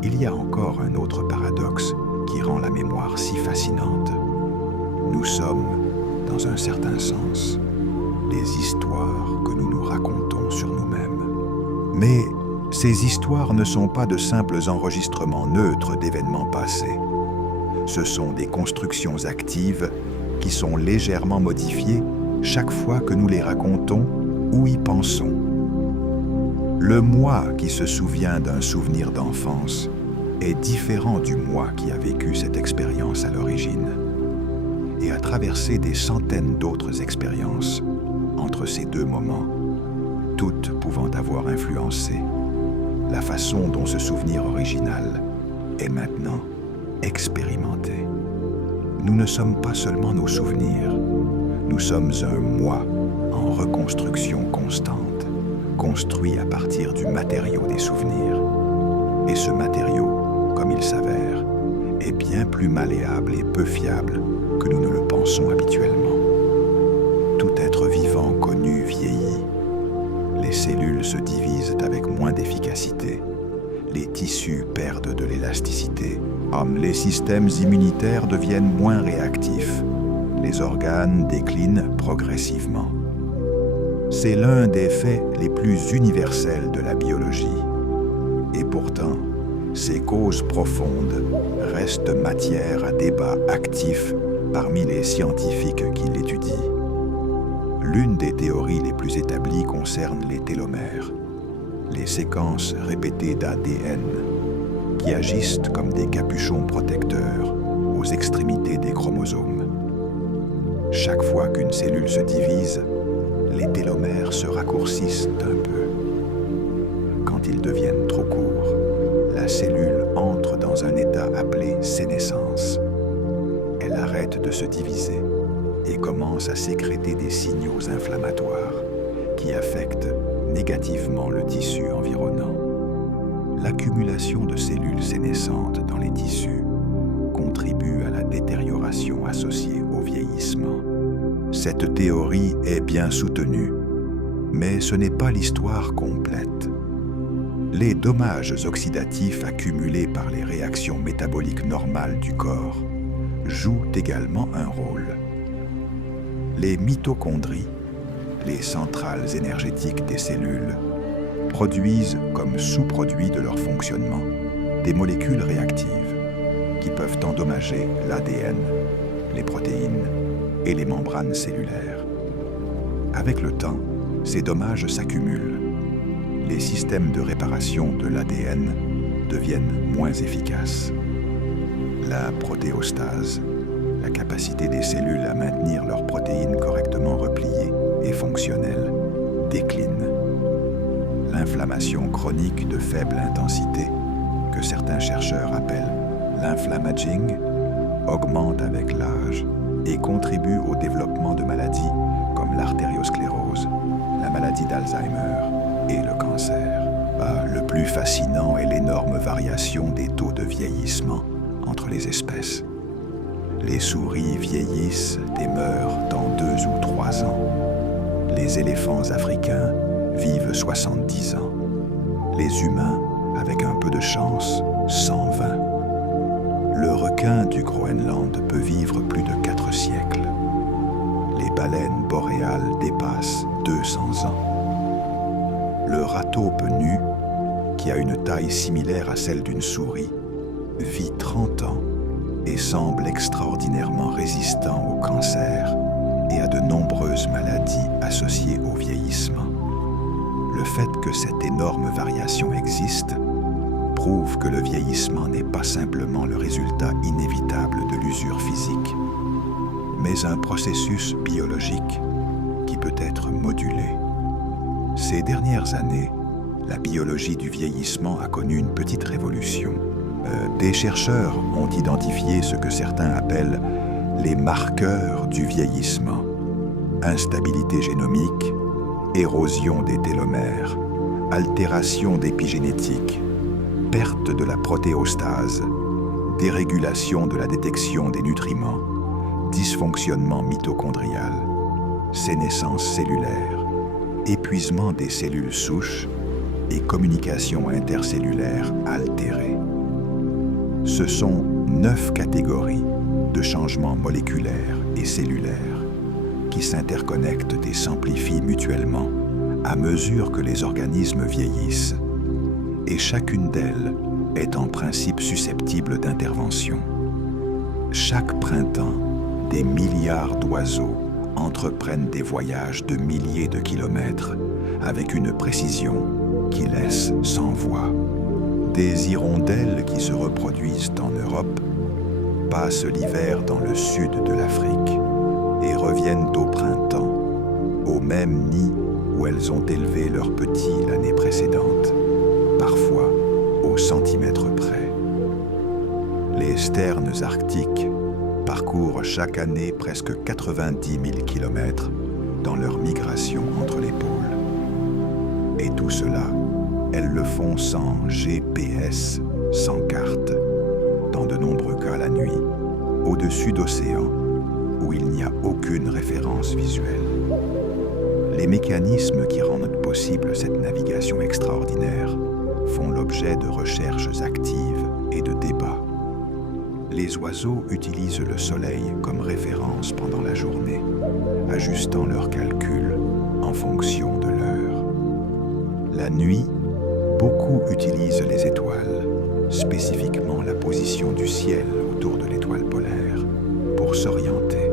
Il y a encore un autre paradoxe qui rend la mémoire si fascinante. Nous sommes, dans un certain sens, les histoires que nous nous racontons sur nous-mêmes. Mais ces histoires ne sont pas de simples enregistrements neutres d'événements passés. Ce sont des constructions actives qui sont légèrement modifiées chaque fois que nous les racontons ou y pensons. Le moi qui se souvient d'un souvenir d'enfance est différent du moi qui a vécu cette expérience à l'origine et a traversé des centaines d'autres expériences entre ces deux moments, toutes pouvant avoir influencé la façon dont ce souvenir original est maintenant expérimenté. Nous ne sommes pas seulement nos souvenirs, nous sommes un moi en reconstruction constante, construit à partir du matériau des souvenirs. Et ce matériau, comme il s'avère, est bien plus malléable et peu fiable que nous ne le pensons habituellement. Tout être vivant connu vieillit. Les cellules se divisent avec moins d'efficacité. Les tissus perdent de l'élasticité. Les systèmes immunitaires deviennent moins réactifs. Les organes déclinent progressivement. C'est l'un des faits les plus universels de la biologie. Et pourtant, ces causes profondes restent matière à débat actif parmi les scientifiques qui l'étudient. L'une des théories les plus établies concerne les télomères, les séquences répétées d'ADN qui agissent comme des capuchons protecteurs aux extrémités des chromosomes. Chaque fois qu'une cellule se divise, les télomères se raccourcissent un peu. Quand ils deviennent trop courts, la cellule entre dans un état appelé sénescence. Elle arrête de se diviser et commence à sécréter des signaux inflammatoires qui affectent négativement le tissu environnant. L'accumulation de cellules sénescentes dans les tissus contribue à la détérioration associée au vieillissement. Cette théorie est bien soutenue Mais ce n'est pas l'histoire complète. Les dommages oxydatifs accumulés par les réactions métaboliques normales du corps jouent également un rôle. Les mitochondries, les centrales énergétiques des cellules, produisent comme sous-produit de leur fonctionnement des molécules réactives qui peuvent endommager l'ADN, les protéines et les membranes cellulaires. Avec le temps, ces dommages s'accumulent. Les systèmes de réparation de l'ADN deviennent moins efficaces. La protéostase, la capacité des cellules à maintenir leurs protéines correctement repliées et fonctionnelles, décline. L'inflammation chronique de faible intensité, que certains chercheurs appellent l'inflammaging, augmente avec l'âge et contribue au développement de maladies comme l'artériosclérose, la maladie d'Alzheimer et le cancer. Le plus fascinant est l'énorme variation des taux de vieillissement entre les espèces. Les souris vieillissent et meurent dans 2 ou 3 ans. Les éléphants africains vivent 70 ans. Les humains, avec un peu de chance, 120. Le requin du Groenland peut vivre plus de 4 siècles. Les baleines boréales dépassent 200 ans. Le rataupe nu, qui a une taille similaire à celle d'une souris, vit 30 ans et semble extraordinairement résistant au cancer et à de nombreuses maladies associées au vieillissement. Le fait que cette énorme variation existe prouve que le vieillissement n'est pas simplement le résultat inévitable de l'usure physique, mais un processus biologique qui peut être modulé. Ces dernières années, la biologie du vieillissement a connu une petite révolution. Des chercheurs ont identifié ce que certains appellent les marqueurs du vieillissement. Instabilité génomique, érosion des télomères, altération d'épigénétique, perte de la protéostase, dérégulation de la détection des nutriments, dysfonctionnement mitochondrial, sénescence cellulaire, épuisement des cellules souches et communication intercellulaire altérée. Ce sont 9 catégories de changements moléculaires et cellulaires qui s'interconnectent et s'amplifient mutuellement à mesure que les organismes vieillissent, et chacune d'elles est en principe susceptible d'intervention. Chaque printemps, des milliards d'oiseaux entreprennent des voyages de milliers de kilomètres avec une précision qui laisse sans voix. Des hirondelles qui se reproduisent en Europe passent l'hiver dans le sud de l'Afrique et reviennent au printemps, au même nid où elles ont élevé leurs petits l'année précédente, parfois au centimètre près. Les sternes arctiques parcourent chaque année presque 90 000 kilomètres dans leur migration entre les pôles. Et tout cela, elles le font sans GPS, sans carte, dans de nombreux cas la nuit, au-dessus d'océans où il n'y a aucune référence visuelle. Les mécanismes qui rendent possible cette navigation extraordinaire font l'objet de recherches actives et de débats. Les oiseaux utilisent le soleil comme référence pendant la journée, ajustant leurs calculs en fonction de l'heure. La nuit, beaucoup utilisent les étoiles, spécifiquement la position du ciel autour de l'étoile polaire, pour s'orienter.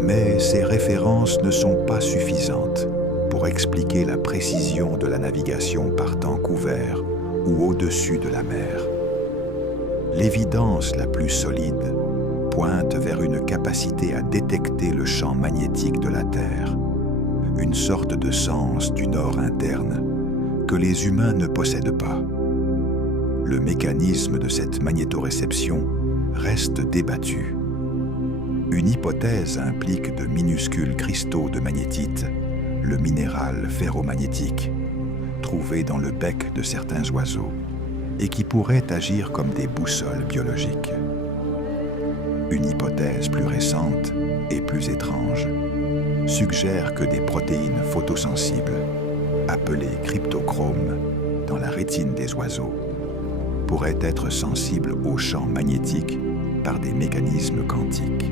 Mais ces références ne sont pas suffisantes pour expliquer la précision de la navigation par temps couvert ou au-dessus de la mer. L'évidence la plus solide pointe vers une capacité à détecter le champ magnétique de la Terre, une sorte de sens du nord interne que les humains ne possèdent pas. Le mécanisme de cette magnétoréception reste débattu. Une hypothèse implique de minuscules cristaux de magnétite, le minéral ferromagnétique, trouvé dans le bec de certains oiseaux et qui pourraient agir comme des boussoles biologiques. Une hypothèse plus récente et plus étrange suggère que des protéines photosensibles, appelé cryptochrome, dans la rétine des oiseaux, pourrait être sensible aux champs magnétiques par des mécanismes quantiques.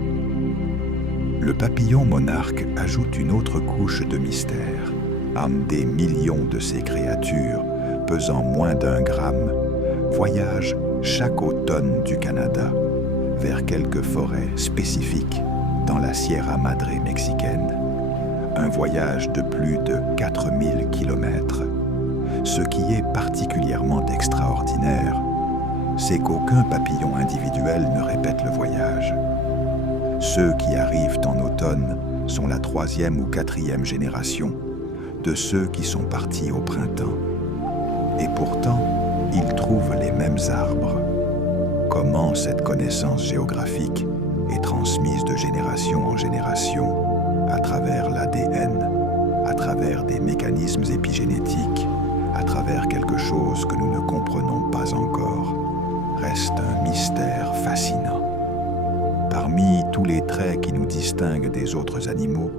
Le papillon monarque ajoute une autre couche de mystère. Des millions de ces créatures, pesant moins d'1 gramme, voyagent chaque automne du Canada vers quelques forêts spécifiques dans la Sierra Madre mexicaine. Un voyage de plus de 4000 kilomètres. Ce qui est particulièrement extraordinaire, c'est qu'aucun papillon individuel ne répète le voyage. Ceux qui arrivent en automne sont la 3e ou 4e génération de ceux qui sont partis au printemps. Et pourtant, ils trouvent les mêmes arbres. Comment cette connaissance géographique est transmise de génération en génération à travers l'ADN, à travers des mécanismes épigénétiques, à travers quelque chose que nous ne comprenons pas encore, reste un mystère fascinant. Parmi tous les traits qui nous distinguent des autres animaux,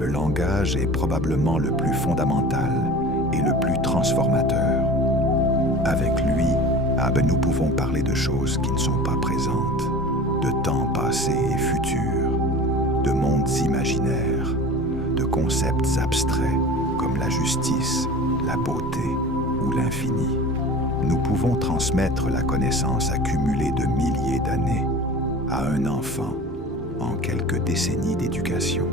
le langage est probablement le plus fondamental et le plus transformateur. Avec lui, nous pouvons parler de choses qui ne sont pas présentes, de temps passés et futurs, de mondes imaginaires, de concepts abstraits comme la justice, la beauté ou l'infini. Nous pouvons transmettre la connaissance accumulée de milliers d'années à un enfant en quelques décennies d'éducation.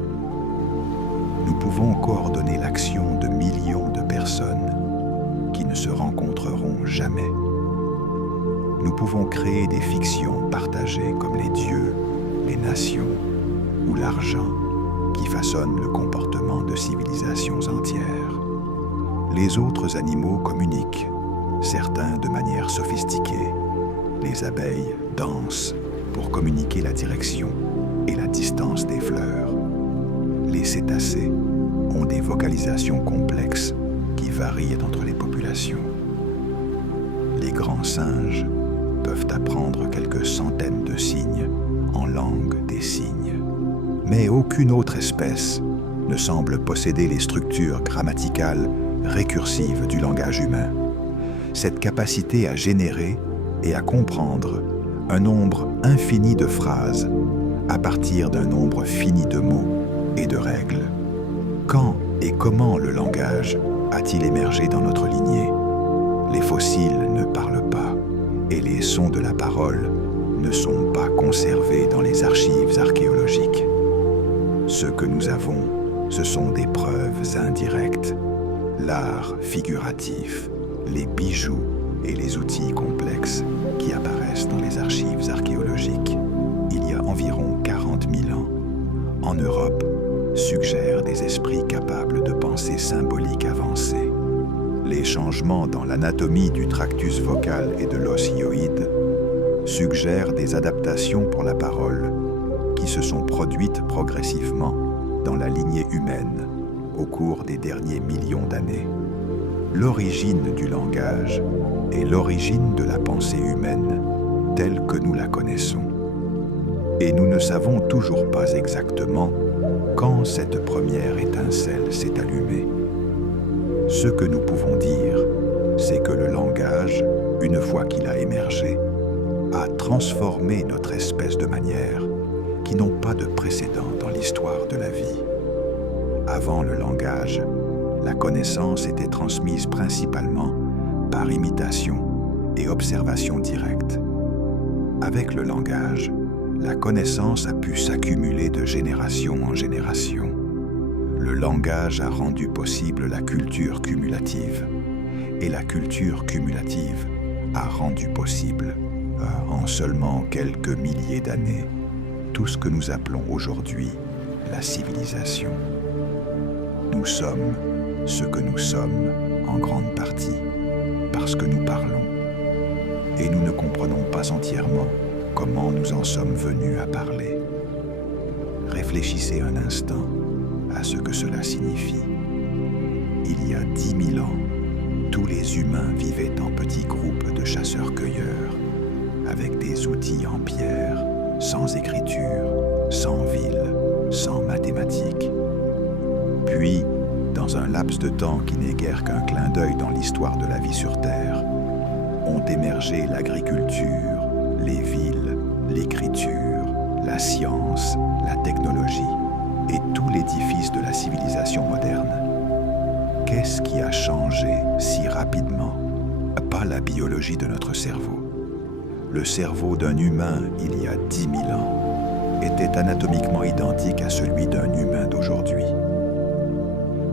Nous pouvons coordonner l'action de millions de personnes qui ne se rencontreront jamais. Nous pouvons créer des fictions partagées comme les dieux, les nations ou l'argent qui façonnent le comportement de civilisations entières. Les autres animaux communiquent, certains de manière sophistiquée. Les abeilles dansent pour communiquer la direction et la distance des fleurs. Les cétacés ont des vocalisations complexes qui varient entre les populations. Les grands singes peuvent apprendre quelques centaines de signes en langue des signes. Mais aucune autre espèce ne semble posséder les structures grammaticales récursives du langage humain. Cette capacité à générer et à comprendre un nombre infini de phrases à partir d'un nombre fini de mots et de règles. Quand et comment le langage a-t-il émergé dans notre lignée? Les fossiles ne parlent pas et les sons de la parole ne sont pas conservés dans les archives archéologiques. Ce que nous avons, ce sont des preuves indirectes, l'art figuratif, les bijoux et les outils complexes qui apparaissent dans les archives archéologiques il y a environ 40 000 ans, en Europe, suggèrent des esprits capables de pensées symboliques avancées. Les changements dans l'anatomie du tractus vocal et de l'os hyoïde suggèrent des adaptations pour la parole qui se sont produites progressivement dans la lignée humaine au cours des derniers millions d'années. L'origine du langage est l'origine de la pensée humaine telle que nous la connaissons. Et nous ne savons toujours pas exactement quand cette première étincelle s'est allumée. Ce que nous pouvons dire, c'est que le langage, une fois qu'il a émergé, a transformé notre espèce de manières qui n'ont pas de précédent dans l'histoire de la vie. Avant le langage, la connaissance était transmise principalement par imitation et observation directe. Avec le langage, la connaissance a pu s'accumuler de génération en génération. Le langage a rendu possible la culture cumulative, et la culture cumulative a rendu possible, en seulement quelques milliers d'années, tout ce que nous appelons aujourd'hui la civilisation. Nous sommes ce que nous sommes en grande partie parce que nous parlons, et nous ne comprenons pas entièrement comment nous en sommes venus à parler. Réfléchissez un instant à ce que cela signifie. Il y a 10 000 ans, tous les humains vivaient en petits groupes de chasseurs-cueilleurs, avec des outils en pierre, sans écriture, sans ville, sans mathématiques. Puis, dans un laps de temps qui n'est guère qu'un clin d'œil dans l'histoire de la vie sur Terre, ont émergé l'agriculture, les villes, l'écriture, la science, la technologie et tout l'édifice de la civilisation moderne. Qu'est-ce qui a changé si rapidement? Pas la biologie de notre cerveau. Le cerveau d'un humain il y a 10 000 ans était anatomiquement identique à celui d'un humain d'aujourd'hui.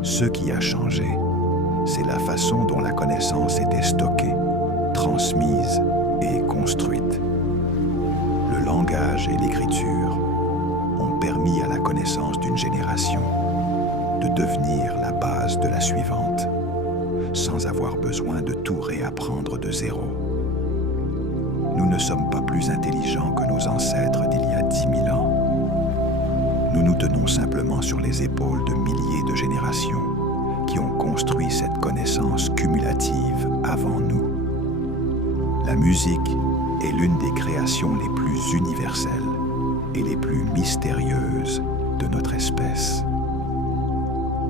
Ce qui a changé, c'est la façon dont la connaissance était stockée, transmise et construite. Le langage et l'écriture ont permis à la connaissance d'une génération de devenir la base de la suivante, sans avoir besoin de tout réapprendre de zéro. Nous ne sommes pas plus intelligents que nos ancêtres d'il y a 10 000 ans. Nous nous tenons simplement sur les épaules de milliers de générations qui ont construit cette connaissance cumulative avant nous. La musique est l'une des créations les plus universelles et les plus mystérieuses de notre espèce.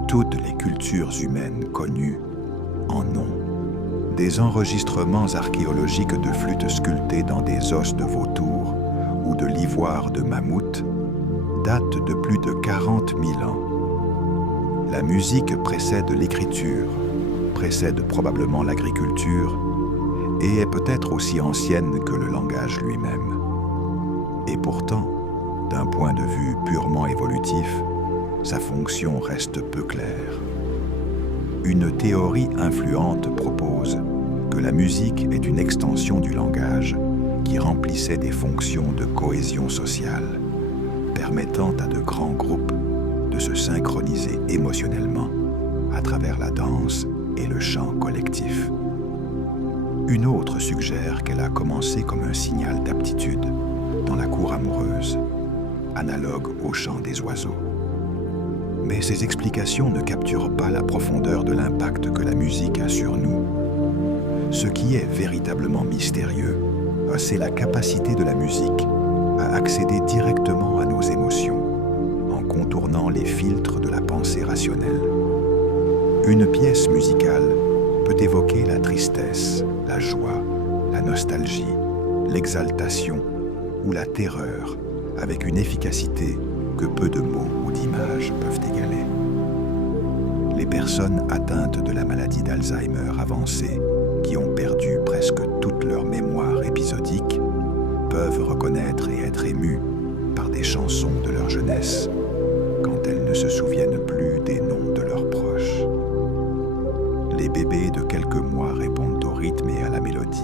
Toutes les cultures humaines connues en ont. Des enregistrements archéologiques de flûtes sculptées dans des os de vautour ou de l'ivoire de mammouth datent de plus de 40 000 ans. La musique précède l'écriture, précède probablement l'agriculture et est peut-être aussi ancienne que le langage lui-même. Et pourtant, d'un point de vue purement évolutif, sa fonction reste peu claire. Une théorie influente propose que la musique est une extension du langage qui remplissait des fonctions de cohésion sociale, permettant à de grands groupes de se synchroniser émotionnellement à travers la danse et le chant collectif. Une autre suggère qu'elle a commencé comme un signal d'aptitude dans la cour amoureuse, analogue au chant des oiseaux. Mais ces explications ne capturent pas la profondeur de l'impact que la musique a sur nous. Ce qui est véritablement mystérieux, c'est la capacité de la musique à accéder directement à nos émotions, en contournant les filtres de la pensée rationnelle. Une pièce musicale peut évoquer la tristesse, la joie, la nostalgie, l'exaltation ou la terreur avec une efficacité que peu de mots ou d'images peuvent égaler. Les personnes atteintes de la maladie d'Alzheimer avancée, qui ont perdu presque toute leur mémoire épisodique, peuvent reconnaître et être émues par des chansons de leur jeunesse, quand elles ne se souviennent plus des noms de leurs proches. Les bébés de quelques mois répondent au rythme et à la mélodie.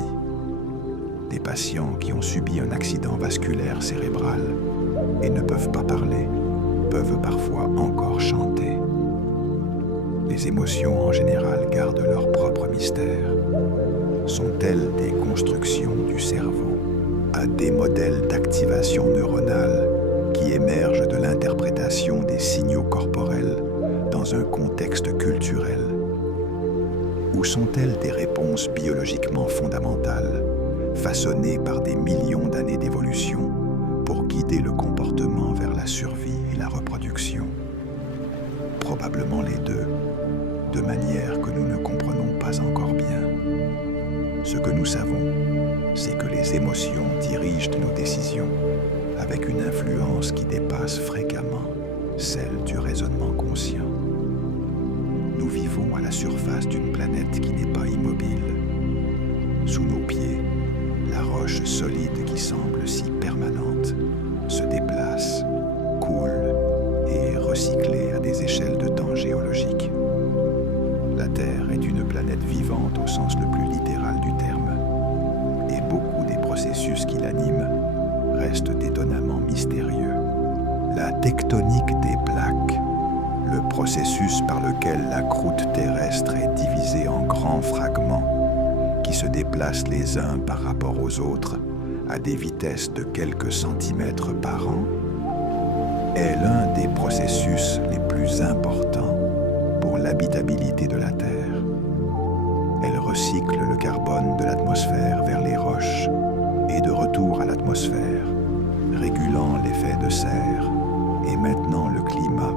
Des patients qui ont subi un accident vasculaire cérébral et ne peuvent pas parler, peuvent parfois encore chanter. Les émotions en général gardent leur propre mystère. Sont-elles des constructions du cerveau, à des modèles d'activation neuronale qui émergent de l'interprétation des signaux corporels dans un contexte culturel? Ou sont-elles des réponses biologiquement fondamentales, façonnées par des millions d'années d'évolution pour guider le comportement vers la survie et la reproduction? Probablement les deux, de manière que nous ne comprenons pas encore bien. Ce que nous savons, c'est que les émotions dirigent nos décisions avec une influence qui dépasse fréquemment celle du raisonnement conscient. Nous vivons à la surface d'une planète qui n'est pas immobile. Sous nos pieds, la roche solide qui semble si permanente se déplace, coule et est recyclée à des échelles de temps géologiques. La Terre est une planète vivante au sens le plus littéral du terme, et beaucoup des processus qui l'animent restent étonnamment mystérieux. La tectonique des plaques, le processus par lequel la croûte terrestre est divisée en grands fragments qui se déplacent les uns par rapport aux autres à des vitesses de quelques centimètres par an, est l'un des processus les plus importants pour l'habitabilité de la Terre. Elle recycle le carbone de l'atmosphère vers les roches et de retour à l'atmosphère, régulant l'effet de serre et maintenant le climat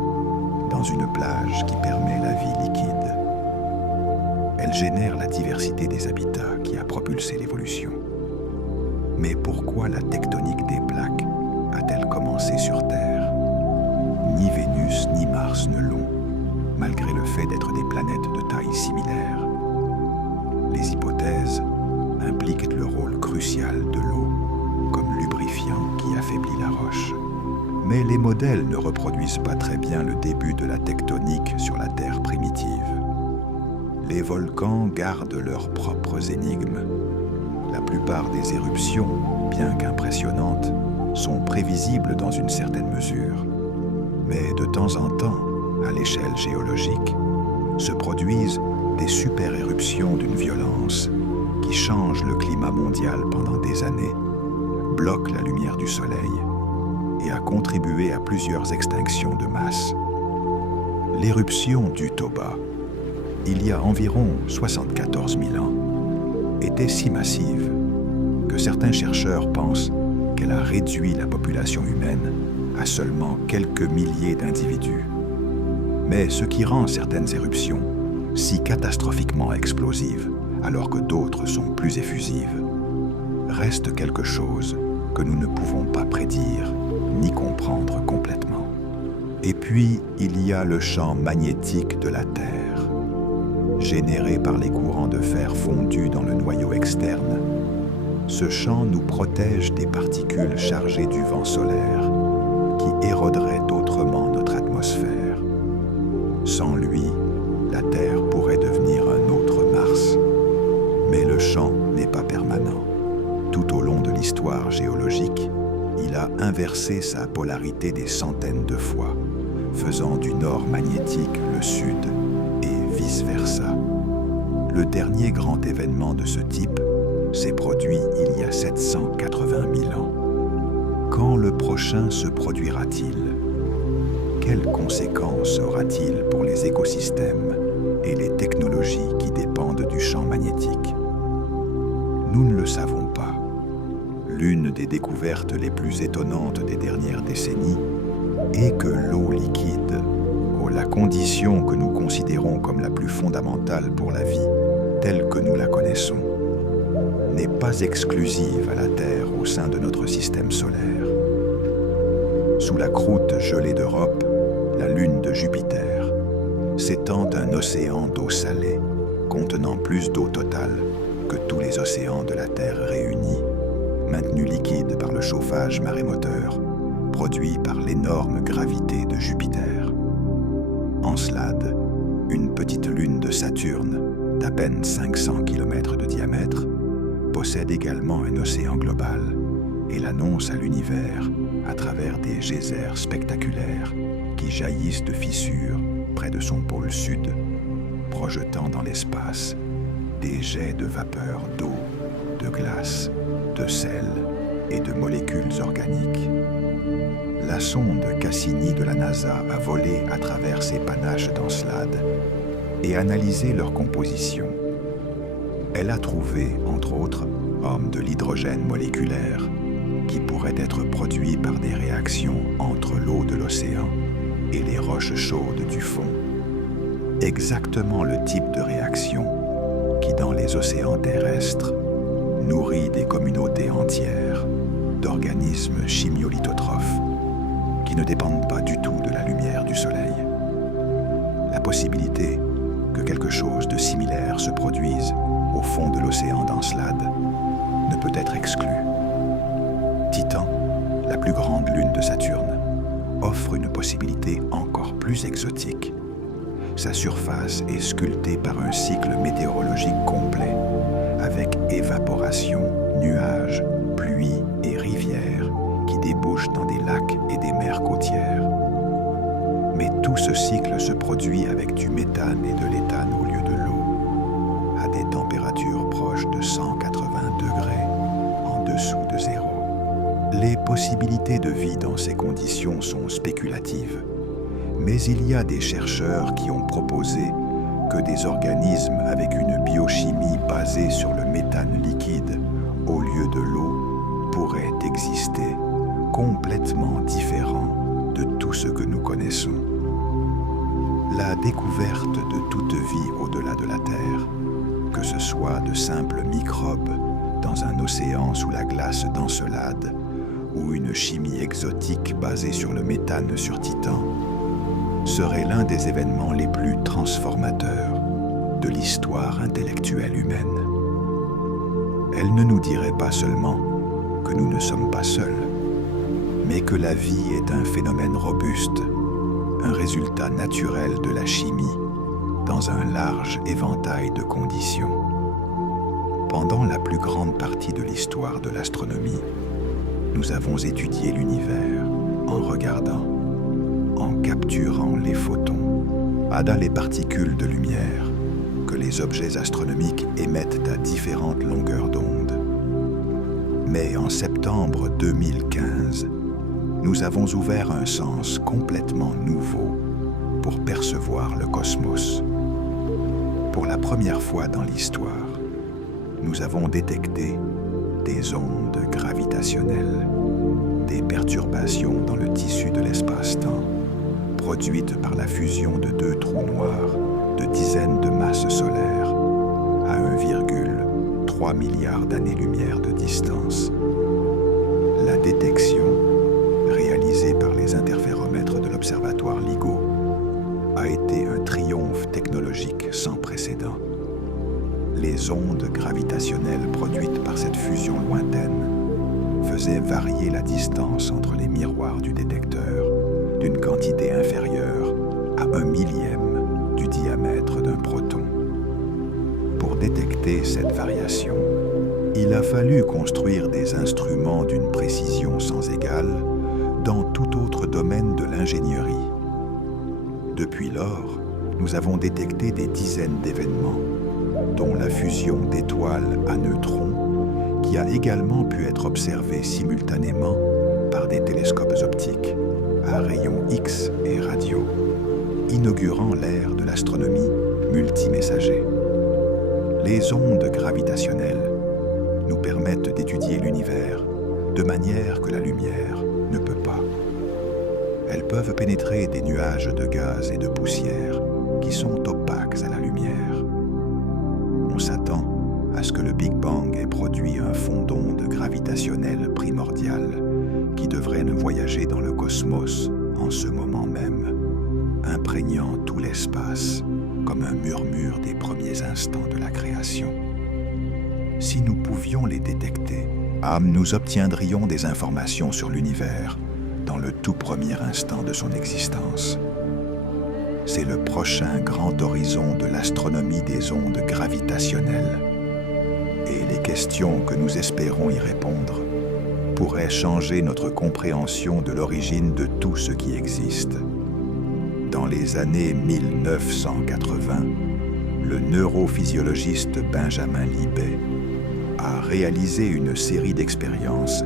dans une plage qui permet la vie liquide. génère la diversité des habitats qui a propulsé l'évolution. Mais pourquoi la tectonique des plaques a-t-elle commencé sur Terre? Ni Vénus ni Mars ne l'ont, malgré le fait d'être des planètes de taille similaire. Les hypothèses impliquent le rôle crucial de l'eau comme lubrifiant qui affaiblit la roche. Mais les modèles ne reproduisent pas très bien le début de la tectonique sur la Terre primitive. Les volcans gardent leurs propres énigmes. La plupart des éruptions, bien qu'impressionnantes, sont prévisibles dans une certaine mesure. Mais de temps en temps, à l'échelle géologique, se produisent des super-éruptions d'une violence qui changent le climat mondial pendant des années, bloquent la lumière du soleil et a contribué à plusieurs extinctions de masse. L'éruption du Toba, il y a environ 74 000 ans, était si massive que certains chercheurs pensent qu'elle a réduit la population humaine à seulement quelques milliers d'individus. Mais ce qui rend certaines éruptions si catastrophiquement explosives, alors que d'autres sont plus effusives, reste quelque chose que nous ne pouvons pas prédire ni comprendre complètement. Et puis, il y a le champ magnétique de la Terre, généré par les courants de fer fondus dans le noyau externe. Ce champ nous protège des particules chargées du vent solaire, qui éroderaient autrement notre atmosphère. Sans lui, la Terre pourrait devenir un autre Mars. Mais le champ n'est pas permanent. Tout au long de l'histoire géologique, il a inversé sa polarité des centaines de fois, faisant du nord magnétique le sud et vice-versa. Le dernier grand événement de ce type s'est produit il y a 780 000 ans. Quand le prochain se produira-t-il? Quelles conséquences aura-t-il pour les écosystèmes et les technologies qui dépendent du champ magnétique? Nous ne le savons pas. L'une des découvertes les plus étonnantes des dernières décennies est que l'eau liquide, la condition que nous considérons comme la plus fondamentale pour la vie, telle que nous la connaissons, n'est pas exclusive à la Terre au sein de notre système solaire. Sous la croûte gelée d'Europe, la lune de Jupiter, s'étend un océan d'eau salée, contenant plus d'eau totale que tous les océans de la Terre réunis, maintenu liquide par le chauffage marémoteur, produit par l'énorme gravité de Jupiter. Encelade, une petite lune de Saturne d'à peine 500 km de diamètre, possède également un océan global et l'annonce à l'univers à travers des geysers spectaculaires qui jaillissent de fissures près de son pôle sud, projetant dans l'espace des jets de vapeur d'eau, de glace, de sel et de molécules organiques. La sonde Cassini de la NASA a volé à travers ces panaches d'Encelade et analysé leur composition. Elle a trouvé, entre autres, de l'hydrogène moléculaire qui pourrait être produit par des réactions entre l'eau de l'océan et les roches chaudes du fond. Exactement le type de réaction qui, dans les océans terrestres, nourrit des communautés entières d'organismes chimiolithotrophes qui ne dépendent pas du tout de la lumière du soleil. La possibilité que quelque chose de similaire se produise au fond de l'océan d'Encelade ne peut être exclue. Titan, la plus grande lune de Saturne, offre une possibilité encore plus exotique. Sa surface est sculptée par un cycle météorologique complet, avec évaporation, nuages, pluie et rivières qui débouchent dans des lacs et des mers côtières. Mais tout ce cycle se produit avec du méthane et de l'éthane au lieu de l'eau, à des températures proches de 180 degrés, en dessous de zéro. Les possibilités de vie dans ces conditions sont spéculatives, mais il y a des chercheurs qui ont proposé que des organismes avec une biochimie basée sur le méthane liquide au lieu de l'eau pourraient exister, complètement différents de tout ce que nous connaissons. La découverte de toute vie au-delà de la Terre soit de simples microbes dans un océan sous la glace d'Encelade, ou une chimie exotique basée sur le méthane sur Titan, serait l'un des événements les plus transformateurs de l'histoire intellectuelle humaine. Elle ne nous dirait pas seulement que nous ne sommes pas seuls, mais que la vie est un phénomène robuste, un résultat naturel de la chimie dans un large éventail de conditions. Pendant la plus grande partie de l'histoire de l'astronomie, nous avons étudié l'univers en regardant, en capturant les photons, les particules de lumière que les objets astronomiques émettent à différentes longueurs d'onde. Mais en septembre 2015, nous avons ouvert un sens complètement nouveau pour percevoir le cosmos. Pour la première fois dans l'histoire, nous avons détecté des ondes gravitationnelles, des perturbations dans le tissu de l'espace-temps, produites par la fusion de deux trous noirs de dizaines de masses solaires à 1,3 milliard d'années-lumière de distance. La détection, réalisée par les interféromètres de l'observatoire LIGO, a été un triomphe technologique sans précédent. Les ondes gravitationnelles produites par cette fusion lointaine faisaient varier la distance entre les miroirs du détecteur d'une quantité inférieure à 1/1000 du diamètre d'un proton. Pour détecter cette variation, il a fallu construire des instruments d'une précision sans égale dans tout autre domaine de l'ingénierie. Depuis lors, nous avons détecté des dizaines d'événements, dont la fusion d'étoiles à neutrons, qui a également pu être observée simultanément par des télescopes optiques à rayons X et radio, inaugurant l'ère de l'astronomie multimessager. Les ondes gravitationnelles nous permettent d'étudier l'univers de manière que la lumière ne peut pas. Elles peuvent pénétrer des nuages de gaz et de poussière qui sont opaques à la lumière. On s'attend à ce que le Big Bang ait produit un fond d'onde gravitationnel primordial qui devrait nous voyager dans le cosmos en ce moment même, imprégnant tout l'espace comme un murmure des premiers instants de la création. Si nous pouvions les détecter, nous obtiendrions des informations sur l'univers dans le tout premier instant de son existence. C'est le prochain grand horizon de l'astronomie des ondes gravitationnelles. Et les questions que nous espérons y répondre pourraient changer notre compréhension de l'origine de tout ce qui existe. Dans les années 1980, le neurophysiologiste Benjamin Libet a réalisé une série d'expériences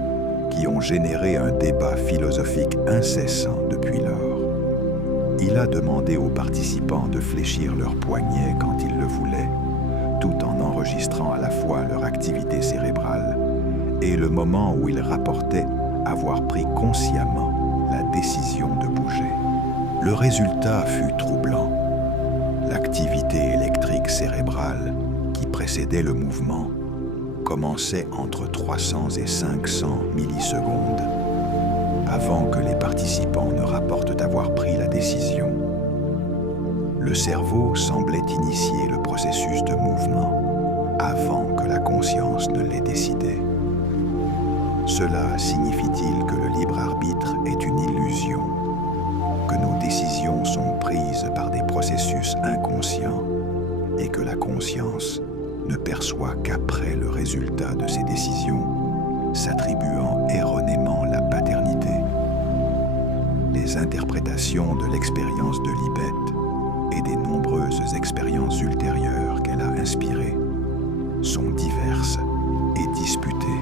qui ont généré un débat philosophique incessant depuis lors. Il a demandé aux participants de fléchir leurs poignets quand ils le voulaient, tout en enregistrant à la fois leur activité cérébrale et le moment où ils rapportaient avoir pris consciemment la décision de bouger. Le résultat fut troublant. L'activité électrique cérébrale qui précédait le mouvement commençait entre 300 et 500 millisecondes avant que les participants ne rapportent avoir pris la décision. Le cerveau semblait initier le processus de mouvement avant que la conscience ne l'ait décidé. Cela signifie-t-il que le libre arbitre est une illusion, que nos décisions sont prises par des processus inconscients et que la conscience ne perçoit qu'après le résultat de ces décisions, s'attribuant erronément la paternité? Les interprétations de l'expérience de Libet et des nombreuses expériences ultérieures qu'elle a inspirées sont diverses et disputées.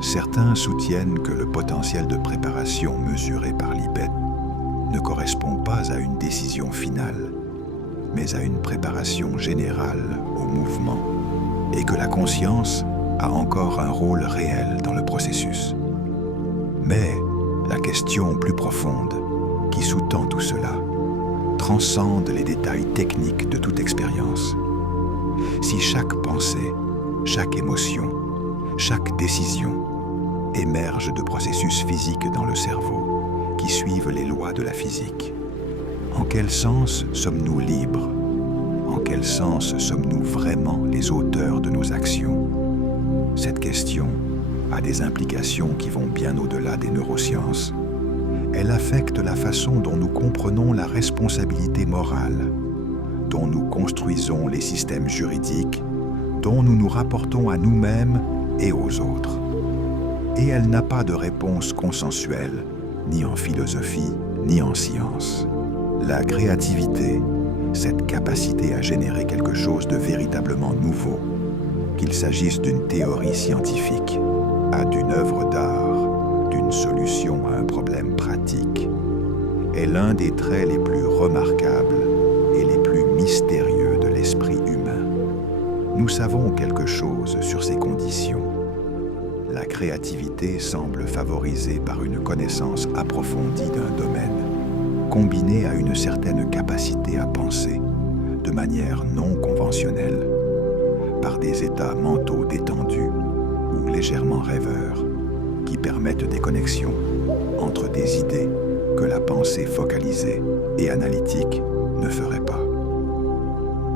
Certains soutiennent que le potentiel de préparation mesuré par Libet ne correspond pas à une décision finale, mais à une préparation générale au mouvement, et que la conscience a encore un rôle réel dans le processus. Mais la question plus profonde qui sous-tend tout cela transcende les détails techniques de toute expérience. Si chaque pensée, chaque émotion, chaque décision émerge de processus physiques dans le cerveau qui suivent les lois de la physique, en quel sens sommes-nous libres? En quel sens sommes-nous vraiment les auteurs de nos actions? Cette question a des implications qui vont bien au-delà des neurosciences. Elle affecte la façon dont nous comprenons la responsabilité morale, dont nous construisons les systèmes juridiques, dont nous nous rapportons à nous-mêmes et aux autres. Et elle n'a pas de réponse consensuelle, ni en philosophie, ni en science. La créativité, cette capacité à générer quelque chose de véritablement nouveau, qu'il s'agisse d'une théorie scientifique, d'une œuvre d'art, d'une solution à un problème pratique, est l'un des traits les plus remarquables et les plus mystérieux de l'esprit humain. Nous savons quelque chose sur ces conditions. La créativité semble favorisée par une connaissance approfondie d'un domaine, combinée à une certaine capacité à penser, de manière non conventionnelle, par des états mentaux détendus ou légèrement rêveurs, qui permettent des connexions entre des idées que la pensée focalisée et analytique ne ferait pas.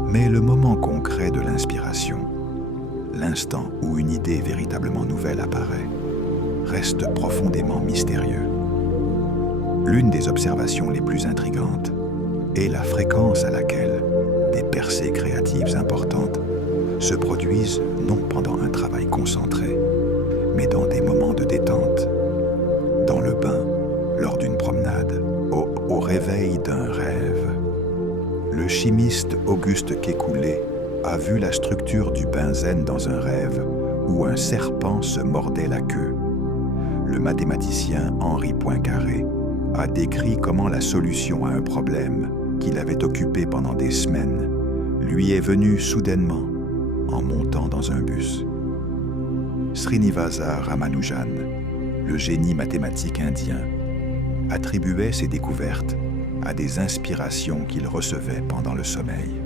Mais le moment concret de l'inspiration, l'instant où une idée véritablement nouvelle apparaît, reste profondément mystérieux. L'une des observations les plus intrigantes est la fréquence à laquelle des percées créatives importantes se produisent non pendant un travail concentré, mais dans des moments de détente, dans le bain, lors d'une promenade, au réveil d'un rêve. Le chimiste Auguste Kékulé a vu la structure du benzène dans un rêve où un serpent se mordait la queue. Le mathématicien Henri Poincaré a décrit comment la solution à un problème qui l'avait occupé pendant des semaines lui est venue soudainement en montant dans un bus. Srinivasa Ramanujan, le génie mathématique indien, attribuait ses découvertes à des inspirations qu'il recevait pendant le sommeil.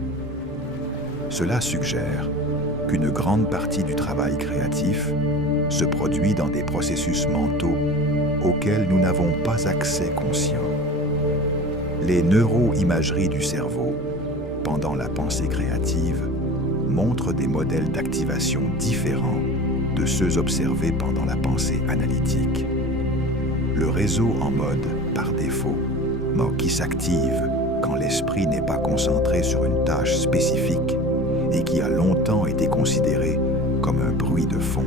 Cela suggère qu'une grande partie du travail créatif se produit dans des processus mentaux auxquels nous n'avons pas accès conscient. Les neuroimageries du cerveau, pendant la pensée créative, montrent des modèles d'activation différents de ceux observés pendant la pensée analytique. Le réseau en mode par défaut, qui s'active quand l'esprit n'est pas concentré sur une tâche spécifique et qui a longtemps été considéré comme un bruit de fond,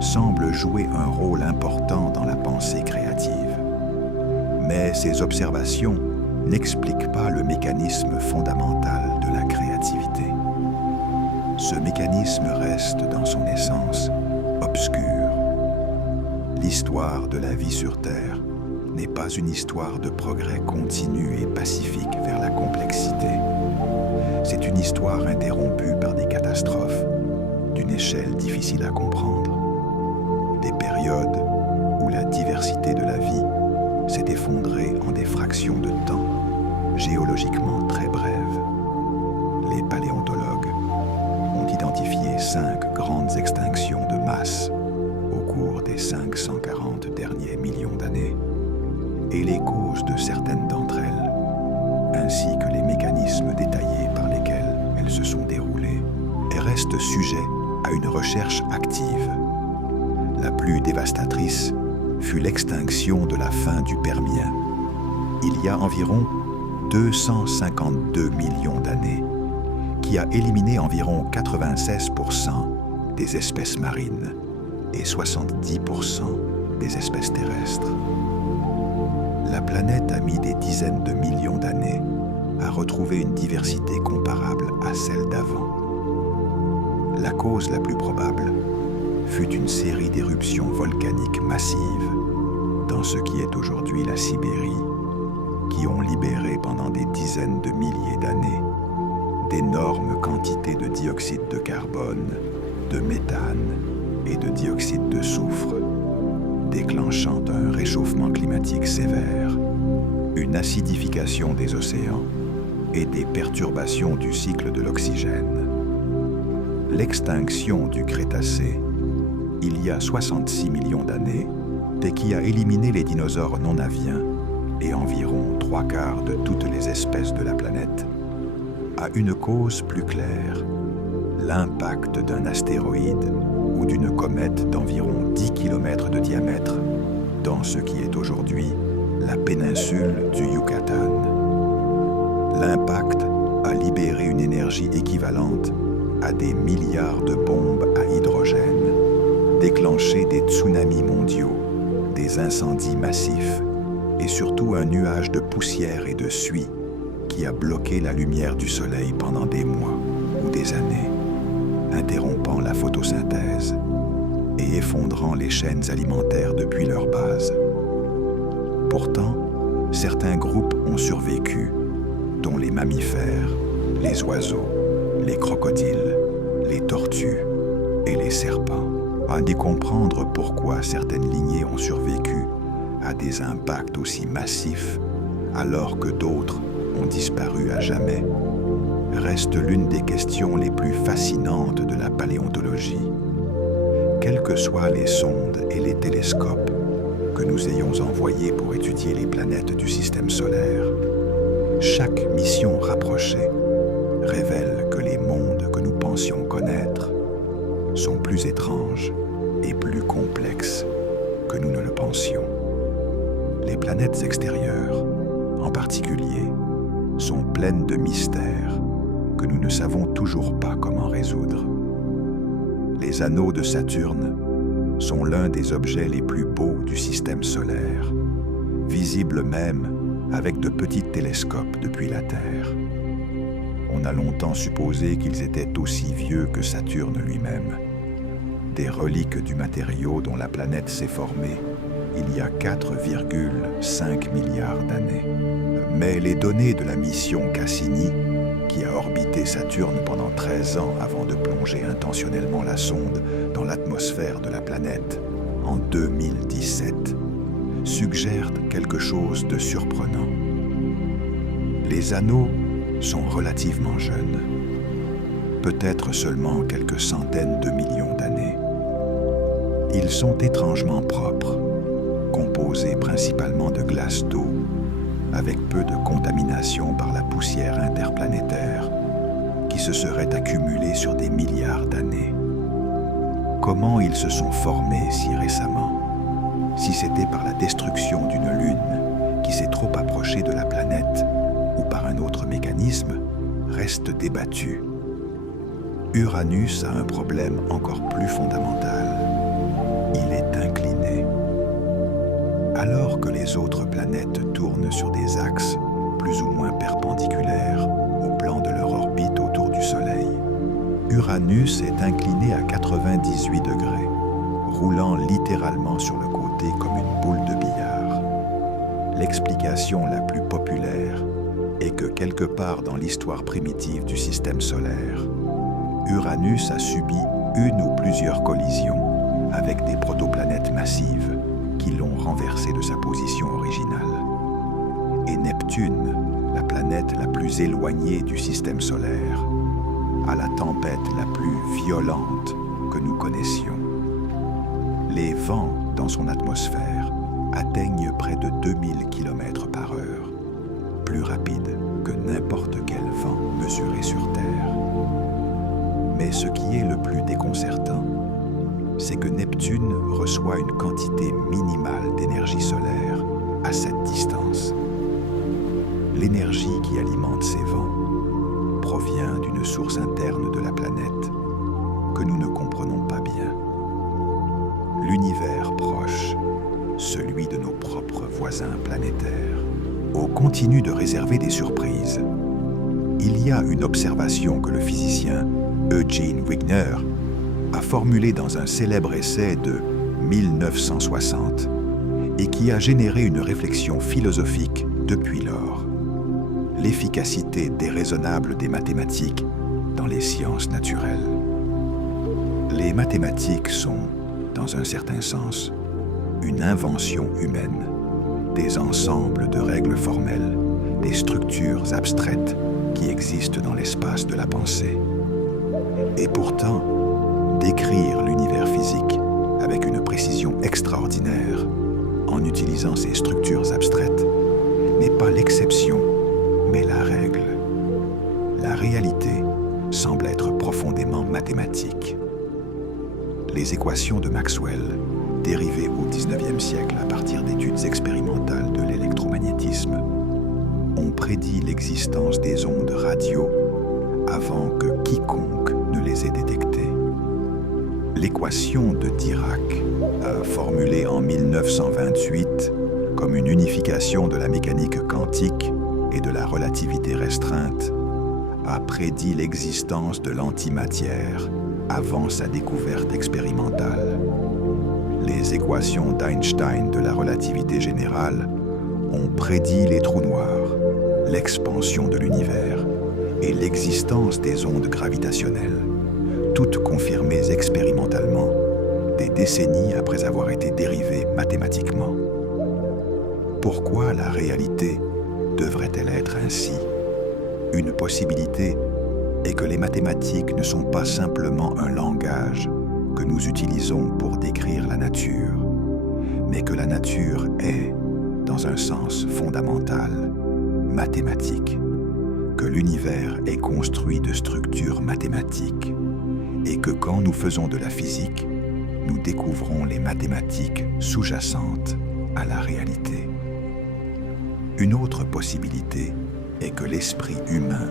semble jouer un rôle important dans la pensée créative. Mais ces observations n'expliquent pas le mécanisme fondamental de la créativité. Ce mécanisme reste dans son essence obscur. L'histoire de la vie sur Terre n'est pas une histoire de progrès continu et pacifique vers la complexité. C'est une histoire interrompue par des catastrophes d'une échelle difficile à comprendre. Des périodes où la diversité de la vie s'est effondrée en des fractions de temps géologiquement très brèves. Les paléontologues ont identifié 5 grandes extinctions de masse au cours des 540 derniers millions d'années, et les causes de certaines d'entre elles, ainsi que les mécanismes détaillés par lesquels elles se sont déroulées, restent sujets à une recherche active. La plus dévastatrice fut l'extinction de la fin du Permien, il y a environ 252 millions d'années, qui a éliminé environ 96% des espèces marines et 70% des espèces terrestres. La planète a mis des dizaines de millions d'années à retrouver une diversité comparable à celle d'avant. La cause la plus probable fut une série d'éruptions volcaniques massives dans ce qui est aujourd'hui la Sibérie, qui ont libéré pendant des dizaines de milliers d'années d'énormes quantités de dioxyde de carbone, de méthane et de dioxyde de soufre, déclenchant un réchauffement climatique sévère, une acidification des océans et des perturbations du cycle de l'oxygène. l'extinction du Crétacé, il y a 66 millions d'années, et qui a éliminé les dinosaures non aviens et environ 3/4 de toutes les espèces de la planète, a une cause plus claire, l'impact d'un astéroïde ou d'une comète d'environ 10 km de diamètre dans ce qui est aujourd'hui la péninsule du Yucatan. L'impact a libéré une énergie équivalente à des milliards de bombes à hydrogène, déclenché des tsunamis mondiaux, des incendies massifs et surtout un nuage de poussière et de suie qui a bloqué la lumière du soleil pendant des mois ou des années, interrompant la photosynthèse et effondrant les chaînes alimentaires depuis leur base. Pourtant, certains groupes ont survécu, dont les mammifères, les oiseaux, les crocodiles, les tortues et les serpents. À y comprendre pourquoi certaines lignées ont survécu à des impacts aussi massifs alors que d'autres ont disparu à jamais, reste l'une des questions les plus fascinantes de la paléontologie. Quelles que soient les sondes et les télescopes que nous ayons envoyés pour étudier les planètes du système solaire, chaque mission rapprochée révèle que les mondes que nous pensions connaître sont plus étranges et plus complexes que nous ne le pensions. Les planètes extérieures, en particulier, sont pleines de mystères que nous ne savons toujours pas comment résoudre. Les anneaux de Saturne sont l'un des objets les plus beaux du système solaire, visibles même avec de petits télescopes depuis la Terre. On a longtemps supposé qu'ils étaient aussi vieux que Saturne lui-même, des reliques du matériau dont la planète s'est formée il y a 4,5 milliards d'années. Mais les données de la mission Cassini, qui a orbité Saturne pendant 13 ans avant de plonger intentionnellement la sonde dans l'atmosphère de la planète en 2017, suggèrent quelque chose de surprenant. Les anneaux sont relativement jeunes, peut-être seulement quelques centaines de millions d'années. Ils sont étrangement propres, composés principalement de glace d'eau, avec peu de contamination par la poussière interplanétaire qui se serait accumulée sur des milliards d'années. Comment ils se sont formés si récemment, si c'était par la destruction d'une lune qui s'est trop approchée de la planète ou par un autre mécanisme, reste débattu. Uranus a un problème encore plus fondamental. Il est incliné. Alors que les autres planètes tournent sur des axes plus ou moins perpendiculaires au plan de leur orbite autour du Soleil, Uranus est incliné à 98 degrés, roulant littéralement sur le côté comme une boule de billard. L'explication la plus populaire est que quelque part dans l'histoire primitive du système solaire, Uranus a subi une ou plusieurs collisions avec des protoplanètes massives qui l'ont renversé de sa position originale. Et Neptune, la planète la plus éloignée du système solaire, a la tempête la plus violente que nous connaissions. Les vents dans son atmosphère atteignent près de 2000 km/h, plus rapide que n'importe quel vent mesuré sur Terre. Mais ce qui est le plus déconcertant, c'est que Neptune reçoit une quantité minimale d'énergie solaire à cette distance. L'énergie qui alimente ces vents provient d'une source interne de la planète que nous ne comprenons pas bien. L'univers proche, celui de nos propres voisins planétaires, continue de réserver des surprises. Il y a une observation que le physicien Eugene Wigner a formulée dans un célèbre essai de 1960 et qui a généré une réflexion philosophique depuis lors. L'efficacité déraisonnable des mathématiques dans les sciences naturelles. Les mathématiques sont, dans un certain sens, une invention humaine, des ensembles de règles formelles, des structures abstraites qui existent dans l'espace de la pensée. Et pourtant, décrire l'univers physique avec une précision extraordinaire, en utilisant ces structures abstraites, n'est pas l'exception, mais la règle. La réalité semble être profondément mathématique. Les équations de Maxwell, dérivées au XIXe siècle à partir d'études expérimentales de l'électromagnétisme, ont prédit l'existence des ondes radio avant que quiconque ne les ait détectées. L'équation de Dirac, formulée en 1928 comme une unification de la mécanique quantique et de la relativité restreinte, a prédit l'existence de l'antimatière avant sa découverte expérimentale. Les équations d'Einstein de la relativité générale ont prédit les trous noirs, l'expansion de l'univers et l'existence des ondes gravitationnelles, toutes confirmées expérimentalement, des décennies après avoir été dérivées mathématiquement. Pourquoi la réalité devrait-elle être ainsi? Une possibilité est que les mathématiques ne sont pas simplement un langage que nous utilisons pour décrire la nature, mais que la nature est, dans un sens fondamental, mathématique, que l'univers est construit de structures mathématiques et que quand nous faisons de la physique, nous découvrons les mathématiques sous-jacentes à la réalité. Une autre possibilité est que l'esprit humain,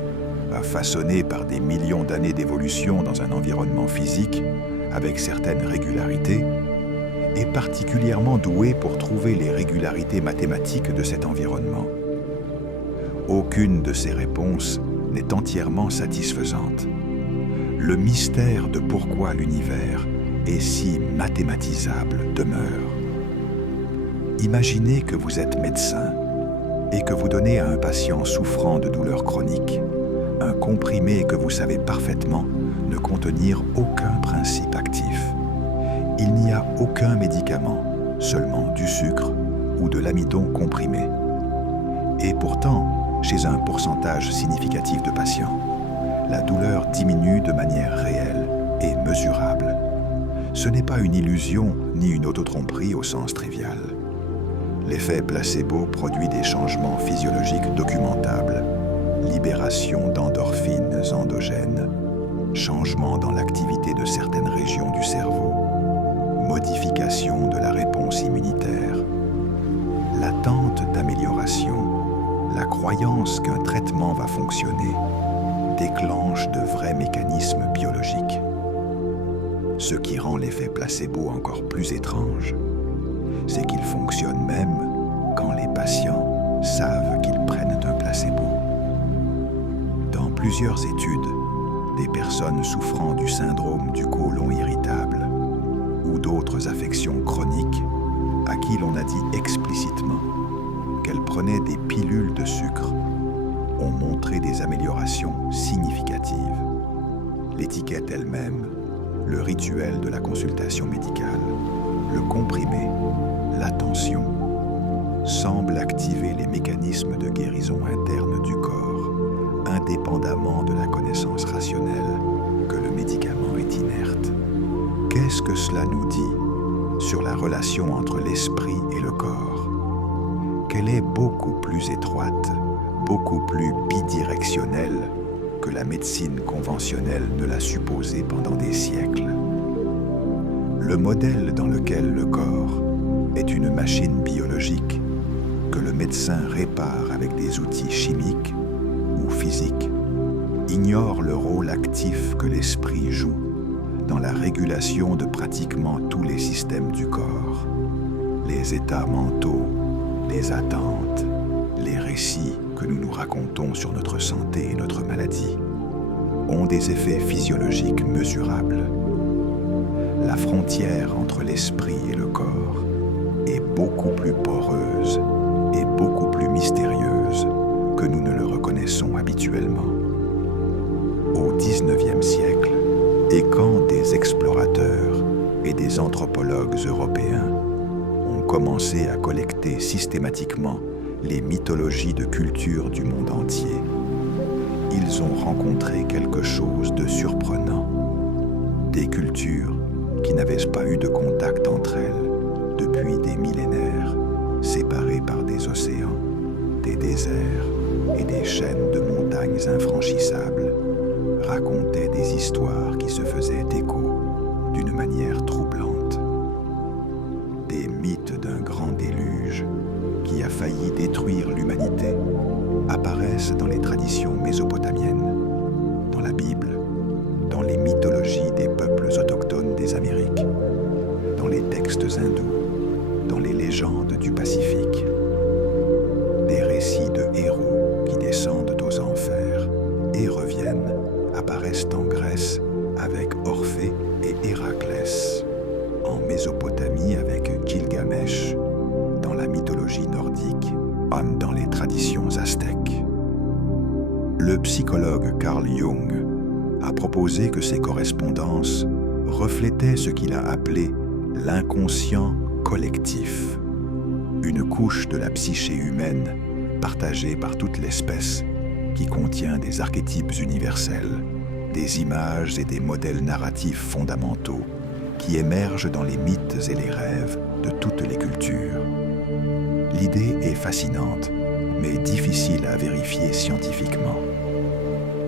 façonné par des millions d'années d'évolution dans un environnement physique, avec certaines régularités, est particulièrement doué pour trouver les régularités mathématiques de cet environnement. Aucune de ces réponses n'est entièrement satisfaisante. Le mystère de pourquoi l'univers est si mathématisable demeure. Imaginez que vous êtes médecin et que vous donnez à un patient souffrant de douleurs chroniques un comprimé que vous savez parfaitement ne contenir aucun principe actif. Il n'y a aucun médicament, seulement du sucre ou de l'amidon comprimé. Et pourtant, chez un pourcentage significatif de patients, la douleur diminue de manière réelle et mesurable. Ce n'est pas une illusion ni une autotromperie au sens trivial. L'effet placebo produit des changements physiologiques documentables, libération d'endorphines endogènes, changement dans l'activité de certaines régions du cerveau, modification de la réponse immunitaire. L'attente d'amélioration, la croyance qu'un traitement va fonctionner, déclenche de vrais mécanismes biologiques. Ce qui rend l'effet placebo encore plus étrange, c'est qu'il fonctionne même quand les patients savent qu'ils prennent un placebo. Dans plusieurs études, des personnes souffrant du syndrome du côlon irritable ou d'autres affections chroniques à qui l'on a dit explicitement qu'elles prenaient des pilules de sucre ont montré des améliorations significatives. L'étiquette elle-même, le rituel de la consultation médicale, le comprimé, l'attention, semblent activer les mécanismes de guérison interne du corps, indépendamment de la connaissance rationnelle que le médicament est inerte. Qu'est-ce que cela nous dit sur la relation entre l'esprit et le corps? Qu'elle est beaucoup plus étroite, beaucoup plus bidirectionnelle que la médecine conventionnelle ne l'a supposé pendant des siècles. Le modèle dans lequel le corps est une machine biologique que le médecin répare avec des outils chimiques ou physiques ignore le rôle actif que l'esprit joue dans la régulation de pratiquement tous les systèmes du corps, les états mentaux, les attentes, les récits que nous nous racontons sur notre santé et notre maladie ont des effets physiologiques mesurables. La frontière entre l'esprit et le corps est beaucoup plus poreuse et beaucoup plus mystérieuse que nous ne le reconnaissons habituellement. Au XIXe siècle, et quand des explorateurs et des anthropologues européens ont commencé à collecter systématiquement les mythologies de culture du monde entier, ils ont rencontré quelque chose de surprenant. des cultures qui n'avaient pas eu de contact entre elles depuis des millénaires, séparées par des océans, des déserts et des chaînes de montagnes infranchissables, racontaient des histoires qui se faisaient écho d'une manière troublante. Des mythes d'un grand déluge qui a failli détruire l'humanité apparaissent dans les traditions mésopotamiennes, dans la Bible, dans les mythologies des peuples autochtones des Amériques, dans les textes hindous, dans les légendes du Pacifique. Des récits de héros qui descendent aux enfers et reviennent apparaissent en Grèce avec Orphée et Héraclès, en Mésopotamie avec Gilgamesh, dans la mythologie nordique, comme dans les traditions aztèques. Le psychologue Carl Jung a proposé que ces correspondances reflétaient ce qu'il a appelé l'inconscient collectif, une couche de la psyché humaine partagée par toute l'espèce qui contient des archétypes universels, des images et des modèles narratifs fondamentaux qui émergent dans les mythes et les rêves de toutes les cultures. L'idée est fascinante, mais difficile à vérifier scientifiquement.